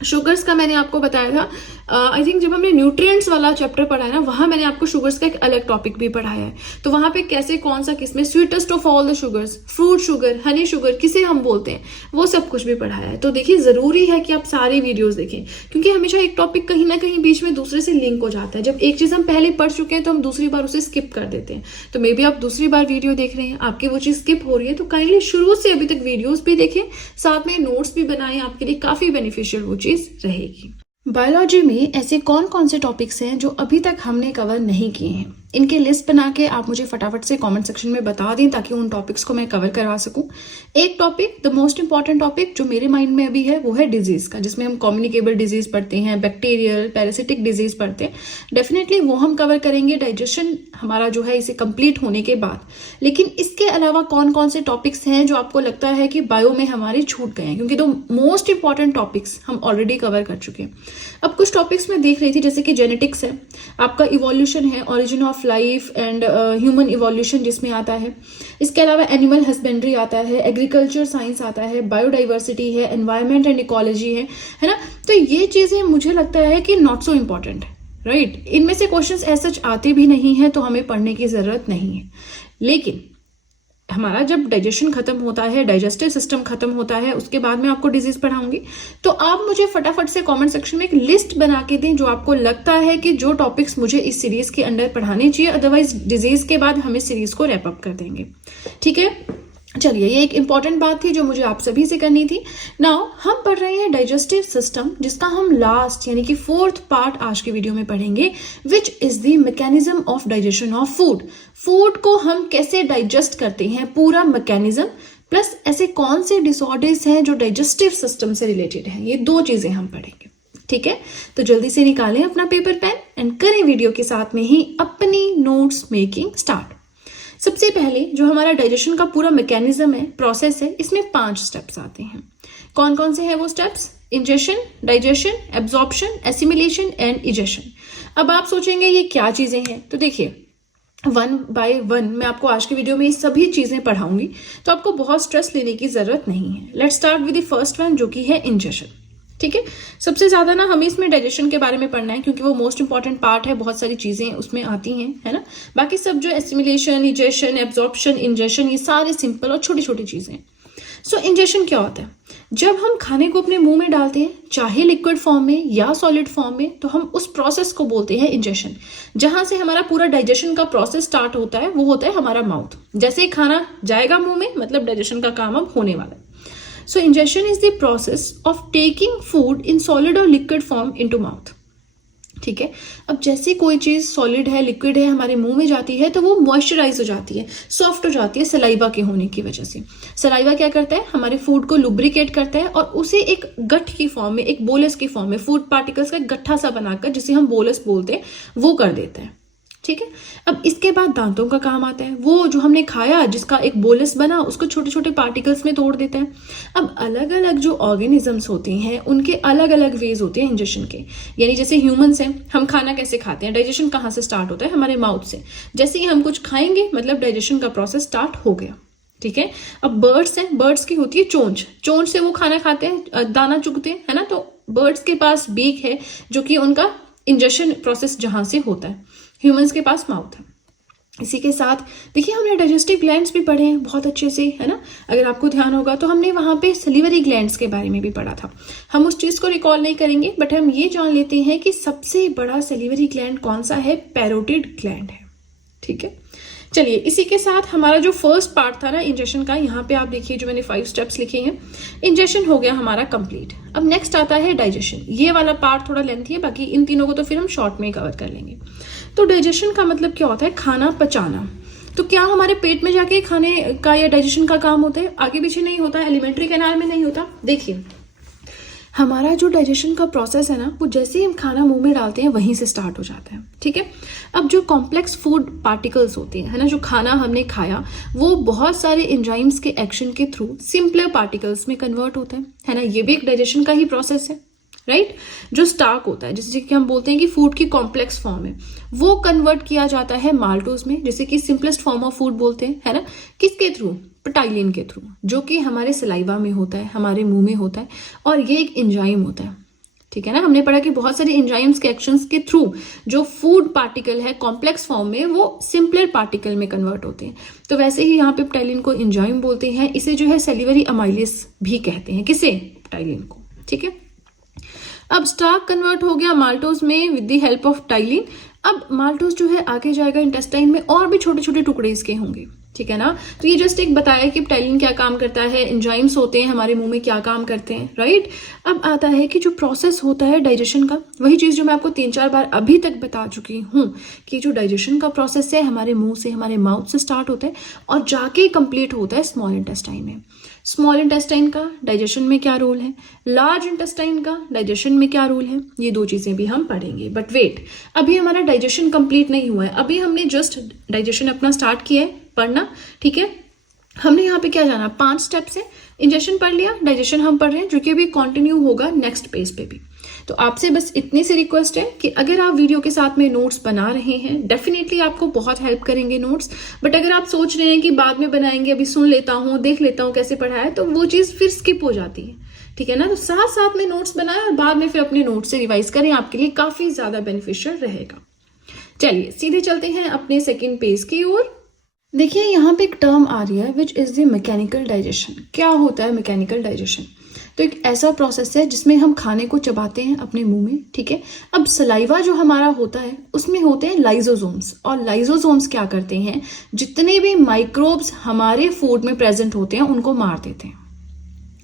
शुगर्स का मैंने आपको बताया था, आई थिंक जब हमने न्यूट्रिएंट्स वाला चैप्टर पढ़ा है ना, वहां मैंने आपको शुगर्स का एक अलग टॉपिक भी पढ़ाया है। तो वहां पे कैसे, कौन सा, किसमें sweetest of all the sugars, fruit sugar, Honey sugar किसे हम बोलते हैं, वो सब कुछ भी पढ़ाया है। तो देखिए जरूरी है कि आप सारे वीडियोस देखें, क्योंकि हमेशा एक टॉपिक कहीं ना कहीं बीच में दूसरे से लिंक हो जाता है। जब एक चीज हम पहले पढ़ चुके हैं तो हम दूसरी बार उसे स्किप कर देते हैं। तो मे बी आप दूसरी बार वीडियो देख रहे हैं, आपकी वो चीज स्किप हो रही है, तो काइंडली शुरू से अभी तक वीडियोस भी देखें, साथ में नोट्स भी बनाएं, आपके लिए काफी बेनिफिशियल वो चीज रहेगी। बायोलॉजी में ऐसे कौन कौन से टॉपिक्स हैं जो अभी तक हमने कवर नहीं किए हैं, इनके लिस्ट बना के आप मुझे फटाफट से कमेंट सेक्शन में बता दें ताकि उन टॉपिक्स को मैं कवर करवा सकूं। एक topic, the most important topic जो मेरे माइंड में अभी है, वो है डिजीज का, जिसमें हम कम्युनिकेबल डिजीज पढ़ते हैं, बैक्टीरियल, पैरासिटिक डिजीज पढ़ते हैं। डेफिनेटली वो हम कवर करेंगे डाइजेशन हमारा जो है इसे कंप्लीट होने के बाद। लेकिन इसके अलावा कौन कौन से टॉपिक्स हैं जो आपको लगता है कि बायो में हमारे छूट गए हैं, क्योंकि तो मोस्ट इंपॉर्टेंट टॉपिक्स हम ऑलरेडी कवर कर चुके हैं। अब कुछ टॉपिक्स मैं देख रही थी, जैसे कि जेनेटिक्स है, आपका इवोल्यूशन है, origin of life and human evolution जिसमें आता है। इसके अलावा एनिमल हस्बेंड्री आता है, एग्रीकल्चर साइंस आता है, बायोडाइवर्सिटी है, एनवायरमेंट एंड इकोलॉजी है ना। तो ये चीजें मुझे लगता है कि नॉट सो इम्पॉर्टेंट, राइट। इनमें से क्वेश्चंस ऐसे आते भी नहीं है तो हमें पढ़ने की जरूरत नहीं है। लेकिन हमारा जब डाइजेशन खत्म होता है, डाइजेस्टिव सिस्टम खत्म होता है, उसके बाद में आपको डिजीज पढ़ाऊंगी, तो आप मुझे फटाफट से कमेंट सेक्शन में एक लिस्ट बना के दें जो आपको लगता है कि जो टॉपिक्स मुझे इस सीरीज के अंदर पढ़ाने चाहिए। अदरवाइज डिजीज के बाद हम इस सीरीज को रैप अप कर देंगे, ठीक है। चलिए, ये एक इंपॉर्टेंट बात थी जो मुझे आप सभी से करनी थी। नाउ हम पढ़ रहे हैं डाइजेस्टिव सिस्टम, जिसका हम लास्ट यानी कि 4th पार्ट आज के वीडियो में पढ़ेंगे, विच is the mechanism of digestion of food. Food को हम कैसे डाइजेस्ट करते हैं, पूरा मैकेनिज्म, प्लस ऐसे कौन से डिसऑर्डर्स हैं जो डाइजेस्टिव सिस्टम से रिलेटेड है, ये 2 चीजें हम पढ़ेंगे, ठीक है। तो जल्दी से निकालें अपना पेपर पेन एंड करें वीडियो के साथ में ही अपनी नोट्स मेकिंग स्टार्ट। सबसे पहले जो हमारा डाइजेशन का पूरा मैकेनिज्म है, प्रोसेस है, इसमें 5 स्टेप्स आते हैं। कौन कौन से हैं वो steps? Ingestion, digestion, absorption, assimilation and egestion. अब आप सोचेंगे ये क्या चीजें हैं, तो देखिए 1 by 1 मैं आपको आज के वीडियो में ये सभी चीजें पढ़ाऊंगी, तो आपको बहुत स्ट्रेस लेने की जरूरत नहीं है। Let's start with the first one, जो कि है इंजेशन, ठीक है। सबसे ज्यादा ना हमें इसमें डाइजेशन के बारे में पढ़ना है, क्योंकि वो मोस्ट इंपॉर्टेंट पार्ट है, बहुत सारी चीजें उसमें आती हैं, है ना। बाकी सब जो एसिमिलेशन, इजेशन, एब्जॉर्प्शन, इंजेशन, ये सारे सिंपल और छोटी छोटी चीजें। सो इंजेशन क्या होता है? जब हम खाने को अपने मुंह में डालते हैं, चाहे लिक्विड फॉर्म में या सॉलिड फॉर्म में, तो हम उस प्रोसेस को बोलते हैं इंजेशन। जहां से हमारा पूरा डाइजेशन का प्रोसेस स्टार्ट होता है वो होता है हमारा माउथ। जैसे ही खाना जाएगा मुंह में, मतलब डाइजेशन का काम अब होने वाला है। So ingestion is the process of taking food in solid or liquid form into mouth, ठीक है। अब जैसे कोई चीज सॉलिड है, लिक्विड है, हमारे मुंह में जाती है तो वो मॉइस्चराइज हो जाती है, सॉफ्ट हो जाती है सलाइवा के होने की वजह से। सलाइवा क्या करता है? हमारे फूड को लुब्रिकेट करता है और उसे एक गठ की फॉर्म में, एक बोलस की फॉर्म में, फूड पार्टिकल्स का गट्ठा सा बनाकर, जिसे हम बोलस बोलते हैं, वो कर देता है, ठीक है। अब इसके बाद दांतों का काम आता है। वो जो हमने खाया, जिसका एक बोलस बना, उसको छोटे छोटे पार्टिकल्स में तोड़ देता है। अब अलग अलग जो ऑर्गेनिजम्स होते हैं उनके अलग अलग वेज होते हैं इंजेशन के। यानी जैसे ह्यूमंस हैं, हम खाना कैसे खाते हैं, डाइजेशन कहाँ से स्टार्ट होता है? हमारे माउथ से। जैसे ही हम कुछ खाएंगे, मतलब डाइजेशन का प्रोसेस स्टार्ट हो गया, ठीक है। अब बर्ड्स हैं, बर्ड्स की होती है चोंच, चोंच से वो खाना खाते हैं, दाना चुगते हैं, है ना। तो बर्ड्स के पास बीक है, जो कि उनका इंजेशन प्रोसेस जहां से होता है। ह्यूमंस के पास माउथ है। इसी के साथ देखिए, हमने डाइजेस्टिव ग्लैंड्स भी पढ़े हैं बहुत अच्छे से, है ना। अगर आपको ध्यान होगा तो हमने वहां पे सलीवरी ग्लैंड्स के बारे में भी पढ़ा था। हम उस चीज को रिकॉल नहीं करेंगे, बट हम ये जान लेते हैं कि सबसे बड़ा सलीवरी ग्लैंड कौन सा है? पैरोटिड ग्लैंड है, ठीक है। चलिए, इसी के साथ हमारा जो फर्स्ट पार्ट था ना इंजेशन का, यहाँ पे आप देखिए जो मैंने 5 स्टेप्स लिखे हैं, इंजेशन हो गया हमारा कंप्लीट। अब नेक्स्ट आता है डाइजेशन। ये वाला पार्ट थोड़ा लेंथी है, बाकी इन तीनों को तो फिर हम शॉर्ट में कवर कर लेंगे। तो डाइजेशन का मतलब क्या होता है? खाना पचाना। तो क्या हमारे पेट में जाके खाने का या डाइजेशन का काम होता है? आगे पीछे नहीं होता, एलिमेंट्री कैनाल में नहीं होता। देखिए, हमारा जो डाइजेशन का प्रोसेस है ना, वो जैसे ही हम खाना मुंह में डालते हैं वहीं से स्टार्ट हो जाता है, ठीक है। अब जो कॉम्प्लेक्स फूड पार्टिकल्स होते हैं, है ना, जो खाना हमने खाया, वो बहुत सारे एंजाइम्स के एक्शन के थ्रू सिंपलर पार्टिकल्स में कन्वर्ट होते हैं, है ना। ये भी एक डाइजेशन का ही प्रोसेस है, राइट। जो स्टार्क होता है, जैसे कि हम बोलते हैं कि फूड की कॉम्प्लेक्स फॉर्म है, वो कन्वर्ट किया जाता है माल्टोज में, जैसे कि सिंपलेस्ट फॉर्म ऑफ फूड बोलते हैं, है ना। किसके थ्रू? पेटाइलिन के थ्रू, जो कि हमारे सलाइवा में होता है, हमारे मुंह में होता है, और ये एक एंजाइम होता है, ठीक है ना। हमने पढ़ा कि बहुत सारे एंजाइम्स के एक्शंस के थ्रू जो फूड पार्टिकल है कॉम्प्लेक्स फॉर्म में, वो सिंपलर पार्टिकल में कन्वर्ट होते हैं। तो वैसे ही यहाँ पे पेटाइलिन को एंजाइम बोलते हैं। इसे जो है सेलिवरी अमाइलेस भी कहते हैं। किसे? पेटाइलिन को, ठीक है। अब स्टार्क कन्वर्ट हो गया माल्टोज में with the help of ptyalin. अब माल्टोज जो है आगे जाएगा इंटेस्टाइन में, और भी छोटे छोटे टुकड़े इसके होंगे, ठीक है ना। तो ये जस्ट एक बताया कि प्टाइलिन क्या काम करता है, एंजाइम्स होते हैं हमारे मुंह में क्या काम करते हैं, राइट। अब आता है कि जो प्रोसेस होता है डाइजेशन का, वही चीज जो मैं आपको 3-4 बार अभी तक बता चुकी हूँ कि जो डाइजेशन का प्रोसेस है हमारे मुंह से, हमारे माउथ से स्टार्ट होता है और जाके कंप्लीट होता है स्मॉल इंटेस्टाइन में। स्मॉल इंटेस्टाइन का डाइजेशन में क्या रोल है, लार्ज इंटेस्टाइन का डाइजेशन में क्या रोल है, ये 2 चीजें भी हम पढ़ेंगे। बट वेट, अभी हमारा डाइजेशन कंप्लीट नहीं हुआ है, अभी हमने जस्ट डाइजेशन अपना स्टार्ट किया है पढ़ना, ठीक है। हमने यहाँ पे क्या जाना, 5 स्टेप से इंजेक्शन पढ़ लिया, डाइजेशन हम पढ़ रहे हैं, जो कि अभी कंटिन्यू होगा नेक्स्ट पेज पे भी। तो आपसे बस इतनी सी रिक्वेस्ट है कि अगर आप वीडियो के साथ में नोट्स बना रहे हैं, डेफिनेटली आपको बहुत हेल्प करेंगे नोट्स। बट अगर आप सोच रहे हैं कि बाद में बनाएंगे, अभी सुन लेता हूँ, देख लेता हूँ कैसे पढ़ा है, तो वो चीज फिर स्किप हो जाती है, ठीक है ना। तो साथ साथ में नोट्स बनाएं और बाद में फिर अपने नोट्स से रिवाइज करें, आपके लिए काफी ज्यादा बेनिफिशियल रहेगा। चलिए सीधे चलते हैं अपने सेकेंड पेज की ओर। देखिए यहाँ पे एक टर्म आ रही है विच इज द मैकेनिकल डाइजेशन। क्या होता है मैकेनिकल डाइजेशन? तो एक ऐसा प्रोसेस है जिसमें हम खाने को चबाते हैं अपने मुंह में, ठीक है। अब सलाइवा जो हमारा होता है उसमें होते हैं लाइजोसोम्स, और लाइजोसोम्स क्या करते हैं, जितने भी माइक्रोब्स हमारे फूड में प्रेजेंट होते हैं उनको मार देते हैं,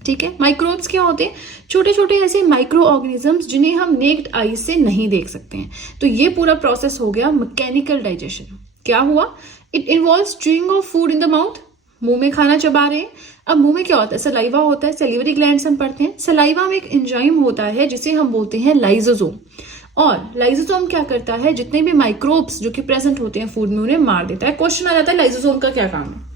ठीक है। माइक्रोब्स क्या होते हैं, छोटे छोटे ऐसे माइक्रो ऑर्गेनिजम्स जिन्हें हम नेक्ड आई से नहीं देख सकते हैं। तो ये पूरा प्रोसेस हो गया मैकेनिकल डाइजेशन। क्या हुआ, it involves chewing of food in the mouth, मुंह में खाना चबा रहे हैं। अब मुंह में क्या होता है, सलाइवा होता है, सैलिवरी ग्लैंड्स हम पढ़ते हैं। सलाइवा में एक एंजाइम होता है जिसे हम बोलते हैं लाइजोसोम, और लाइजोसोम क्या करता है, जितने भी माइक्रोब्स जो कि प्रेजेंट होते हैं फूड में उन्हें मार देता है। क्वेश्चन आ जाता है लाइजोसोम का क्या काम है,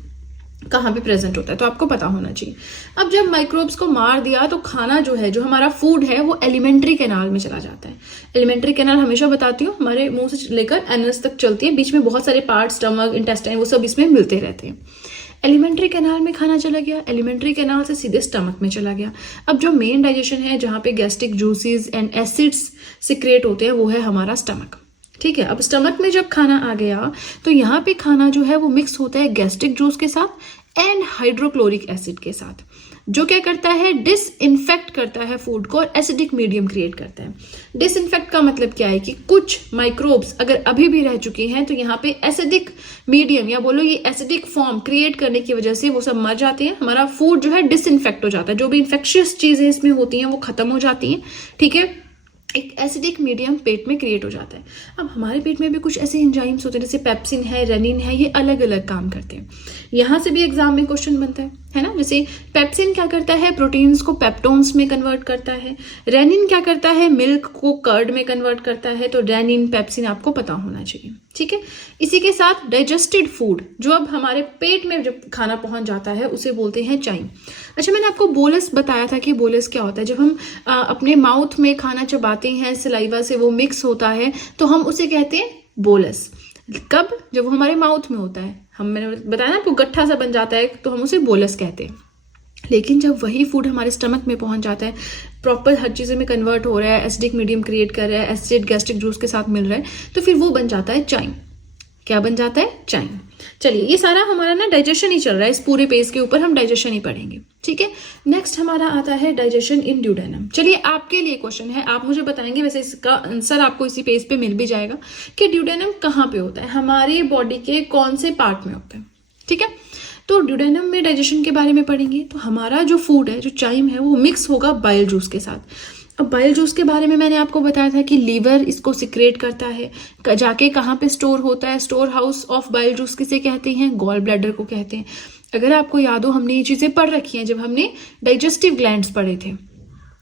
कहाँ पे प्रेजेंट होता है, तो आपको पता होना चाहिए। अब जब माइक्रोब्स को मार दिया तो खाना जो है, जो हमारा फूड है, वो एलिमेंट्री कैनाल में चला जाता है। एलिमेंट्री कैनाल हमेशा बताती हूँ हमारे मुंह से लेकर एनस तक चलती है, बीच में बहुत सारे पार्ट, स्टमक, इंटेस्टाइन, वो सब इसमें मिलते रहते हैं। एलिमेंट्री कैनाल में खाना चला गया, एलिमेंट्री कैनाल से सीधे स्टमक में चला गया। अब जो मेन डाइजेशन है, जहाँ पे gastric juices and acids secrete होते हैं, वो है हमारा स्टमक, ठीक है। अब स्टमक में जब खाना आ गया तो यहाँ पे खाना जो है वो मिक्स होता है गैस्ट्रिक जूस के साथ एंड हाइड्रोक्लोरिक एसिड के साथ, जो क्या करता है, डिसइंफेक्ट करता है फूड को और एसिडिक मीडियम क्रिएट करता है। डिसइंफेक्ट का मतलब क्या है कि कुछ माइक्रोब्स अगर अभी भी रह चुके हैं तो यहाँ पे एसिडिक मीडियम या बोलो ये एसिडिक फॉर्म क्रिएट करने की वजह से वो सब मर जाते हैं, हमारा फूड जो है डिसइंफेक्ट हो जाता है, जो भी इंफेक्शियस चीजें इसमें होती हैं वो खत्म हो जाती हैं, ठीक है। एक एसिडिक मीडियम पेट में क्रिएट हो जाता है। अब हमारे पेट में भी कुछ ऐसे एंजाइम्स होते हैं, जैसे पेप्सिन है, रेनिन है, ये अलग अलग काम करते हैं। यहाँ से भी एग्जाम में क्वेश्चन बनता है ना। जैसे पेप्सिन क्या करता है, प्रोटीन्स को पेप्टोन्स में कन्वर्ट करता है। रेनिन क्या करता है, मिल्क को कर्ड में कन्वर्ट करता है। तो रेनिन, पेप्सिन आपको पता होना चाहिए, ठीक है। इसी के साथ डाइजेस्टेड फूड, जो अब हमारे पेट में जब खाना पहुंच जाता है, उसे बोलते हैं चाइम। अच्छा, मैंने आपको बोलस बताया था कि बोलस क्या होता है। जब हम अपने माउथ में खाना चबाते हैं, सलाइवा से वो मिक्स होता है, तो हम उसे कहते हैं बोलस। कब, जब वो हमारे माउथ में होता है, मैंने बताया ना आपको, गट्ठा सा बन जाता है, तो हम उसे बोलस कहते हैं। लेकिन जब वही फूड हमारे स्टमक में पहुंच जाता है, प्रॉपर हर चीज़ में कन्वर्ट हो रहा है, एसिडिक मीडियम क्रिएट कर रहा है, एसिड गैस्ट्रिक जूस के साथ मिल रहा है, तो फिर वो बन जाता है चाइम। क्या बन जाता है, चाइम। चलिए, ये सारा हमारा ना डाइजेशन ही चल रहा है, इस पूरे पेज के ऊपर हम डाइजेशन ही पढ़ेंगे, ठीक है। नेक्स्ट हमारा आता है डाइजेशन इन ड्यूडेनम। चलिए, आपके लिए क्वेश्चन है, आप मुझे बताएंगे, वैसे इसका आंसर आपको इसी पेज पे मिल भी जाएगा, कि ड्यूडेनम कहाँ पे होता है, हमारे बॉडी के कौन से पार्ट में होता है, ठीक है। तो ड्यूडेनम में डाइजेशन के बारे में पढ़ेंगे। तो हमारा जो फूड है, जो चाइम है, वो मिक्स होगा बाइल जूस के साथ। अब बाइल जूस के बारे में मैंने आपको बताया था कि लीवर इसको सिक्रेट करता है, जाके कहाँ पे स्टोर होता है, store house of bile juice किसे कहते हैं, गॉल ब्लैडर को कहते हैं। अगर आपको याद हो, हमने ये चीजें पढ़ रखी हैं जब हमने डाइजेस्टिव ग्लैंड्स पढ़े थे,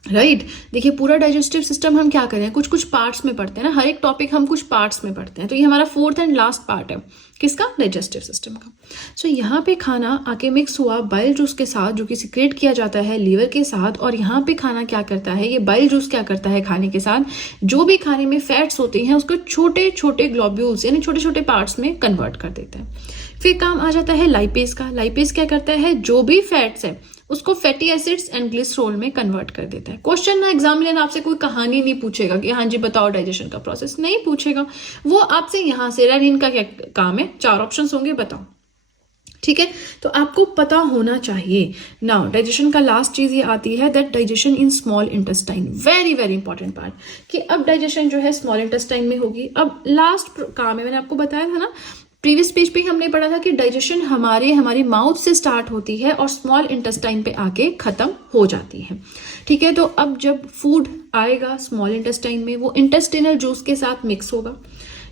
राइट। देखिए, पूरा डाइजेस्टिव सिस्टम हम क्या करें, कुछ कुछ पार्ट्स में पढ़ते हैं ना, हर एक टॉपिक हम कुछ पार्ट्स में पढ़ते हैं। तो ये हमारा 4th एंड लास्ट पार्ट है, किसका, डाइजेस्टिव सिस्टम का। सो यहाँ पे खाना आके मिक्स हुआ बाइल जूस के साथ, जो कि सिक्रेट किया जाता है लीवर के साथ। और यहाँ पे खाना क्या करता है, ये बाइल जूस क्या करता है, खाने के साथ जो भी खाने में फैट्स होते हैं उसको छोटे छोटे ग्लोब्यूल्स यानी छोटे छोटे पार्ट्स में कन्वर्ट कर देता है। फिर काम आ जाता है लाइपेज का। लाइपेज क्या करता है, जो भी फैट्स है उसको फैटी एसिड्स एंड ग्लिसरॉल में कन्वर्ट कर देता है। क्वेश्चन ना एग्जामिनर आपसे कोई कहानी नहीं पूछेगा कि हाँ जी बताओ डाइजेशन का प्रोसेस, नहीं पूछेगा। वो आपसे यहाँ से रेनिन का क्या काम है, 4 ऑप्शंस होंगे, बताओ, ठीक है। तो आपको पता होना चाहिए। नाउ डाइजेशन का लास्ट चीज ये आती है, that digestion in small intestine, very very important part, कि अब डाइजेशन जो है स्मॉल इंटेस्टाइन में होगी। अब लास्ट काम है, मैंने आपको बताया था ना, प्रीवियस पेज पे हमने पढ़ा था कि डाइजेशन हमारी माउथ से स्टार्ट होती है और स्मॉल इंटेस्टाइन पे आके खत्म हो जाती है। ठीक है, तो अब जब फूड आएगा स्मॉल इंटेस्टाइन में, वो इंटेस्टिनल जूस के साथ मिक्स होगा।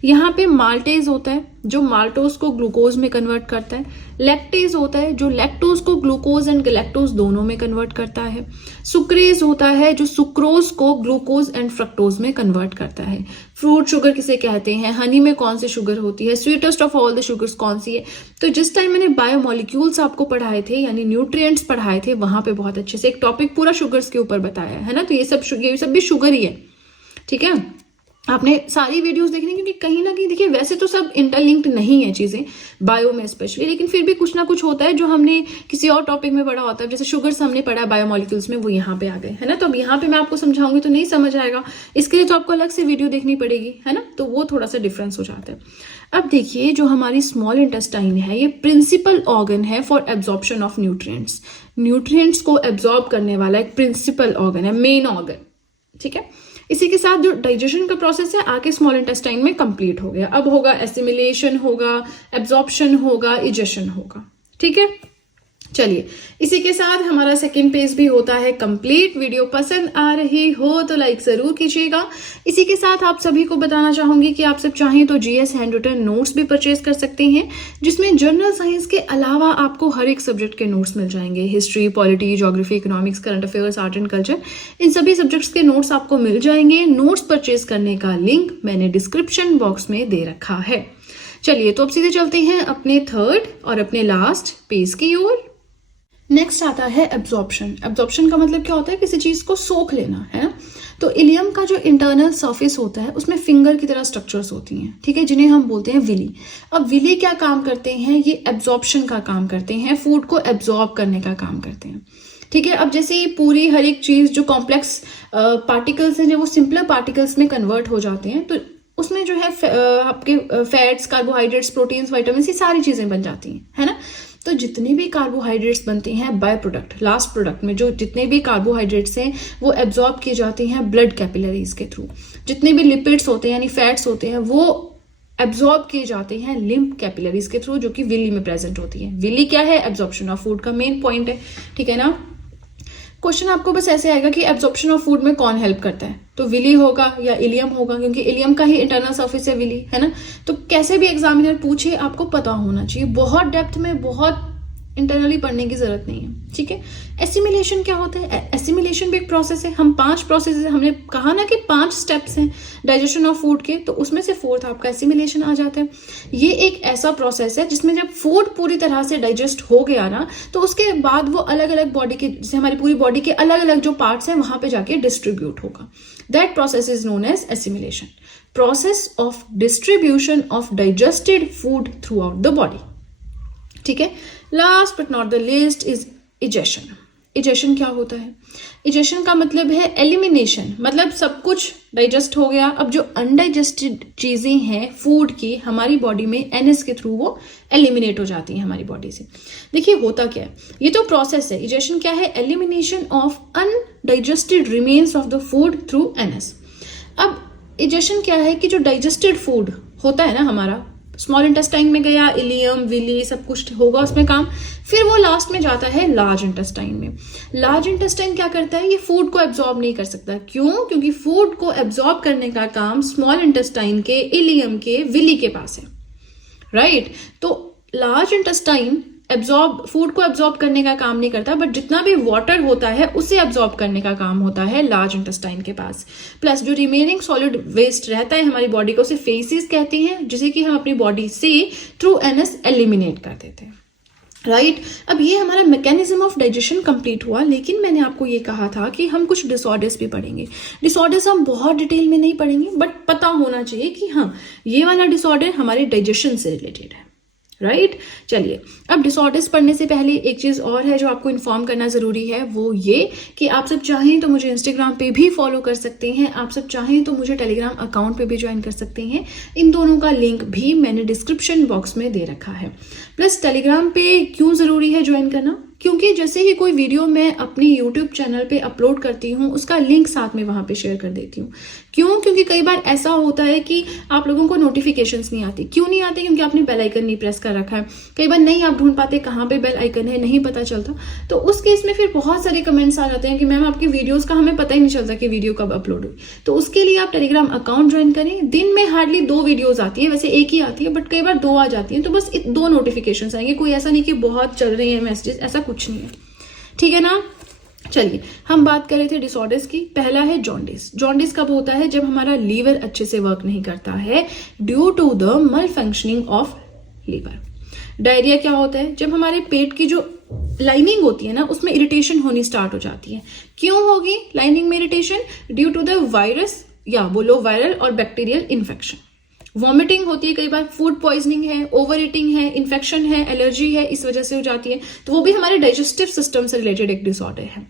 यहाँ पे माल्टेज होता है जो माल्टोज को ग्लूकोज में कन्वर्ट करता है, लैक्टेज होता है जो लैक्टोज को ग्लूकोज एंड गैलेक्टोज दोनों में कन्वर्ट करता है, सुक्रेज होता है जो सुक्रोज को ग्लूकोज एंड फ्रक्टोज में कन्वर्ट करता है। फ्रूट शुगर किसे कहते हैं, हनी में कौन सी शुगर होती है, sweetest of all the sugars कौन सी है। तो जिस टाइम मैंने बायोमोलिक्यूल्स आपको पढ़ाए थे यानी न्यूट्रिएंट्स पढ़ाए थे, वहां पे बहुत अच्छे से एक टॉपिक पूरा शुगर्स के ऊपर बताया है ना। तो ये सब भी शुगर ही है। ठीक है, आपने सारी वीडियोस देखनी, क्योंकि कहीं ना कहीं देखिए वैसे तो सब इंटरलिंक्ड नहीं है चीजें बायो में स्पेशली, लेकिन फिर भी कुछ ना कुछ होता है जो हमने किसी और टॉपिक में पढ़ा होता है। जैसे शुगर्स हमने पढ़ा है बायोमोलिक्यूल्स में, वो यहाँ पे आ गए है ना। तो अब यहाँ पे मैं आपको समझाऊंगी तो नहीं समझ आएगा, इसके लिए तो आपको अलग से वीडियो देखनी पड़ेगी है ना। तो वो थोड़ा सा डिफरेंस हो जाता है। अब देखिए जो हमारी स्मॉल इंटेस्टाइन है ये प्रिंसिपल ऑर्गन है for absorption of nutrients. Nutrients को एब्जॉर्ब करने वाला एक प्रिंसिपल ऑर्गन है, मेन ऑर्गन। ठीक है, इसी के साथ जो डाइजेशन का प्रोसेस है आके स्मॉल इंटेस्टाइन में कंप्लीट हो गया। अब होगा एसिमिलेशन, होगा एब्जॉर्प्शन, होगा इजेशन होगा। ठीक है, चलिए इसी के साथ हमारा सेकंड पेज भी होता है कंप्लीट। वीडियो पसंद आ रही हो तो लाइक जरूर कीजिएगा। इसी के साथ आप सभी को बताना चाहूंगी कि आप सब चाहें तो जीएस हैंड रिटन नोट्स भी परचेज कर सकते हैं, जिसमें जनरल साइंस के अलावा आपको हर एक सब्जेक्ट के नोट्स मिल जाएंगे। History, polity, geography, economics, current affairs, art and culture, इन सभी सब्जेक्ट्स के नोट्स आपको मिल जाएंगे। नोट्स परचेज करने का लिंक मैंने डिस्क्रिप्शन बॉक्स में दे रखा है। चलिए तो अब सीधे चलते हैं अपने थर्ड और अपने लास्ट पेज की ओर। नेक्स्ट आता है एब्जॉर्प्शन। एब्जॉर्प्शन का मतलब क्या होता है, किसी चीज को सोख लेना है ना। तो इलियम का जो इंटरनल सरफेस होता है उसमें फिंगर की तरह स्ट्रक्चर्स होती हैं, ठीक है, जिन्हें हम बोलते हैं विली। अब विली क्या काम करते हैं, ये एब्जॉर्प्शन का काम करते हैं, फूड को एब्जॉर्ब करने का काम करते हैं। ठीक है, अब जैसे पूरी हर एक चीज जो कॉम्प्लेक्स पार्टिकल्स हैं जो वो सिंपलर पार्टिकल्स में कन्वर्ट हो जाते हैं, तो उसमें जो है आपके फैट्स, कार्बोहाइड्रेट्स, प्रोटीन्स, विटामिन, ये सारी चीजें बन जाती हैं है ना। तो जितने भी कार्बोहाइड्रेट्स बनते हैं बाय प्रोडक्ट, लास्ट प्रोडक्ट में जो जितने भी कार्बोहाइड्रेट्स हैं वो एब्जॉर्ब किए जाते हैं ब्लड कैपिलरीज के थ्रू। जितने भी लिपिड्स होते हैं यानी फैट्स होते हैं वो एब्जॉर्ब किए जाते हैं लिम्फ कैपिलरीज के थ्रू, जो कि विली में प्रेजेंट होती है। विली क्या है, एब्जॉर्प्शन ऑफ फूड का मेन पॉइंट है। ठीक है ना। क्वेश्चन आपको बस ऐसे आएगा कि एब्जॉर्प्शन ऑफ फूड में कौन हेल्प करता है, तो विली होगा या इलियम होगा, क्योंकि इलियम का ही इंटरनल सरफेस है विली, है ना। तो कैसे भी एग्जामिनर पूछे आपको पता होना चाहिए, बहुत डेप्थ में, बहुत इंटरनली पढ़ने की जरूरत नहीं है। ठीक है, एसिमिलेशन क्या होता है, एसिमिलेशन भी एक प्रोसेस है। हम 5 प्रोसेस, हमने कहा ना कि 5 स्टेप्स हैं डाइजेशन ऑफ फूड के, तो उसमें से 4th आपका एसिमिलेशन आ जाता है। ये एक ऐसा प्रोसेस है जिसमें जब फूड पूरी तरह से डाइजेस्ट हो गया ना, तो उसके बाद वो अलग अलग बॉडी के, जैसे हमारी पूरी बॉडी के अलग अलग जो पार्ट्स हैं वहां पे जाके डिस्ट्रीब्यूट होगा। That process is known as assimilation, process of distribution of digested food throughout the body. ठीक है, last but not the least is egestion. Egestion क्या होता है, इजेशन का मतलब है एलिमिनेशन, मतलब सब कुछ डाइजेस्ट हो गया, अब जो अनडाइजेस्टेड चीजें हैं फूड की हमारी बॉडी में एनएस के थ्रू वो एलिमिनेट हो जाती हैं हमारी बॉडी से। देखिए होता क्या है, ये तो प्रोसेस है। इजेशन क्या है, elimination of undigested remains of the food through NS. अब इजेशन क्या है कि जो डाइजेस्टेड फूड होता है ना हमारा, स्मॉल इंटेस्टाइन में गया, इलियम, विली, सब कुछ होगा उसमें काम, फिर वो लास्ट में जाता है लार्ज इंटेस्टाइन में। लार्ज इंटेस्टाइन क्या करता है, ये फूड को एब्जॉर्ब नहीं कर सकता। क्यों, क्योंकि फूड को एब्जॉर्ब करने का काम स्मॉल इंटेस्टाइन के, इलियम के, विली के पास है, राइट। तो लार्ज इंटेस्टाइन फूड को एब्जॉर्ब करने का काम नहीं करता, बट जितना भी वाटर होता है उसे एब्जॉर्ब करने का काम होता है लार्ज इंटेस्टाइन के पास। प्लस जो रिमेनिंग सॉलिड वेस्ट रहता है हमारी बॉडी को, उसे फेसिस कहते हैं, जिसे कि हम अपनी बॉडी से थ्रू एनएस एलिमिनेट कर देते हैं, राइट। अब ये हमारा मैकेनिज्म ऑफ डाइजेशन कंप्लीट हुआ, लेकिन मैंने आपको ये कहा था कि हम कुछ डिसऑर्डर्स भी पढ़ेंगे। डिसऑर्डर्स हम बहुत डिटेल में नहीं पढ़ेंगे, बट पता होना चाहिए कि हाँ ये वाला डिसऑर्डर हमारे डाइजेशन से रिलेटेड है, राइट। चलिए, अब डिसऑर्डर्स पढ़ने से पहले एक चीज और है जो आपको इन्फॉर्म करना जरूरी है, वो ये कि आप सब चाहें तो मुझे इंस्टाग्राम पे भी फॉलो कर सकते हैं, आप सब चाहें तो मुझे टेलीग्राम अकाउंट पे भी ज्वाइन कर सकते हैं। इन दोनों का लिंक भी मैंने डिस्क्रिप्शन बॉक्स में दे रखा है। प्लस टेलीग्राम पे क्यों जरूरी है ज्वाइन करना, क्योंकि जैसे ही कोई वीडियो मैं अपनी यूट्यूब चैनल पे अपलोड करती हूँ उसका लिंक साथ में वहां पे शेयर कर देती हूँ। क्यों? क्योंकि कई बार ऐसा होता है कि आप लोगों को नोटिफिकेशंस नहीं आती। क्यों नहीं आती? क्योंकि आपने बेल आइकन नहीं प्रेस कर रखा है। कई बार नहीं आप ढूंढ पाते कहाँ पे बेल आइकन है, नहीं पता चलता। तो उस केस में फिर बहुत सारे कमेंट्स आ जाते हैं कि मैम आपकी वीडियोस का हमें पता ही नहीं चलता कि वीडियो कब अपलोड हुई। तो उसके लिए आप टेलीग्राम अकाउंट ज्वाइन करें। दिन में हार्डली 2 वीडियोज आती है, वैसे एक ही आती है, बट कई बार 2 आ जाती है। तो बस 2 नोटिफिकेशन आएंगे, कोई ऐसा नहीं कि बहुत चल रही है मैसेजेस, ऐसा कुछ नहीं है। ठीक है ना? चलिए, हम बात कर रहे थे डिसऑर्डर्स की। पहला है जॉन्डिस। जॉन्डिस कब होता है? जब हमारा लीवर अच्छे से वर्क नहीं करता है ड्यू टू द मल फंक्शनिंग ऑफ लीवर। डायरिया क्या होता है? जब हमारे पेट की जो लाइनिंग होती है ना, उसमें इरिटेशन होनी स्टार्ट हो जाती है। क्यों होगी लाइनिंग में irritation? Due to the virus या बोलो वायरल और बैक्टीरियल इन्फेक्शन। वॉमिटिंग होती है, कई बार फूड पॉइजनिंग है, ओवर ईटिंग है, इन्फेक्शन है, एलर्जी है, इस वजह से हो जाती है। तो वो भी हमारे डाइजेस्टिव सिस्टम से रिलेटेड एक डिसऑर्डर है।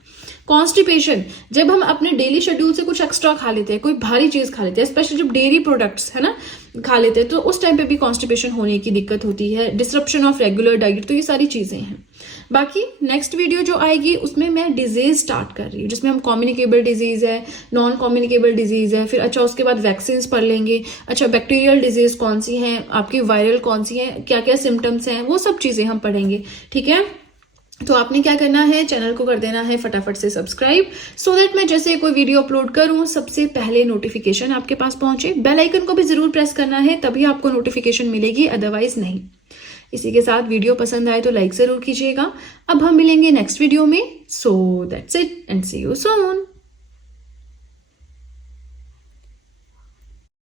कॉन्स्टिपेशन, जब हम अपने डेली शेड्यूल से कुछ एक्स्ट्रा खा लेते हैं, कोई भारी चीज खा लेते हैं, स्पेशली जब डेयरी प्रोडक्ट्स है ना खा लेते हैं, तो उस टाइम पे भी कॉन्स्टिपेशन होने की दिक्कत होती है। डिसरप्शन ऑफ रेगुलर डाइट, तो ये सारी चीजें हैं। बाकी नेक्स्ट वीडियो जो आएगी उसमें मैं डिजीज स्टार्ट कर रही हूँ, जिसमें हम कम्युनिकेबल डिजीज है, नॉन कम्युनिकेबल डिजीज है, फिर अच्छा उसके बाद वैक्सीन पढ़ लेंगे। अच्छा बैक्टीरियल डिजीज कौन सी है, आपकी वायरल कौन सी है, क्या क्या सिम्टम्स हैं, वो सब चीजें हम पढ़ेंगे। ठीक है? तो आपने क्या करना है, चैनल को कर देना है फटाफट से सब्सक्राइब, सो दैट मैं जैसे कोई वीडियो अपलोड करूं सबसे पहले नोटिफिकेशन आपके पास पहुंचे। बेल आइकन को भी जरूर प्रेस करना है, तभी आपको नोटिफिकेशन मिलेगी, अदरवाइज नहीं। इसी के साथ वीडियो पसंद आए तो लाइक जरूर कीजिएगा। अब हम मिलेंगे नेक्स्ट वीडियो में। So that's it and see you soon.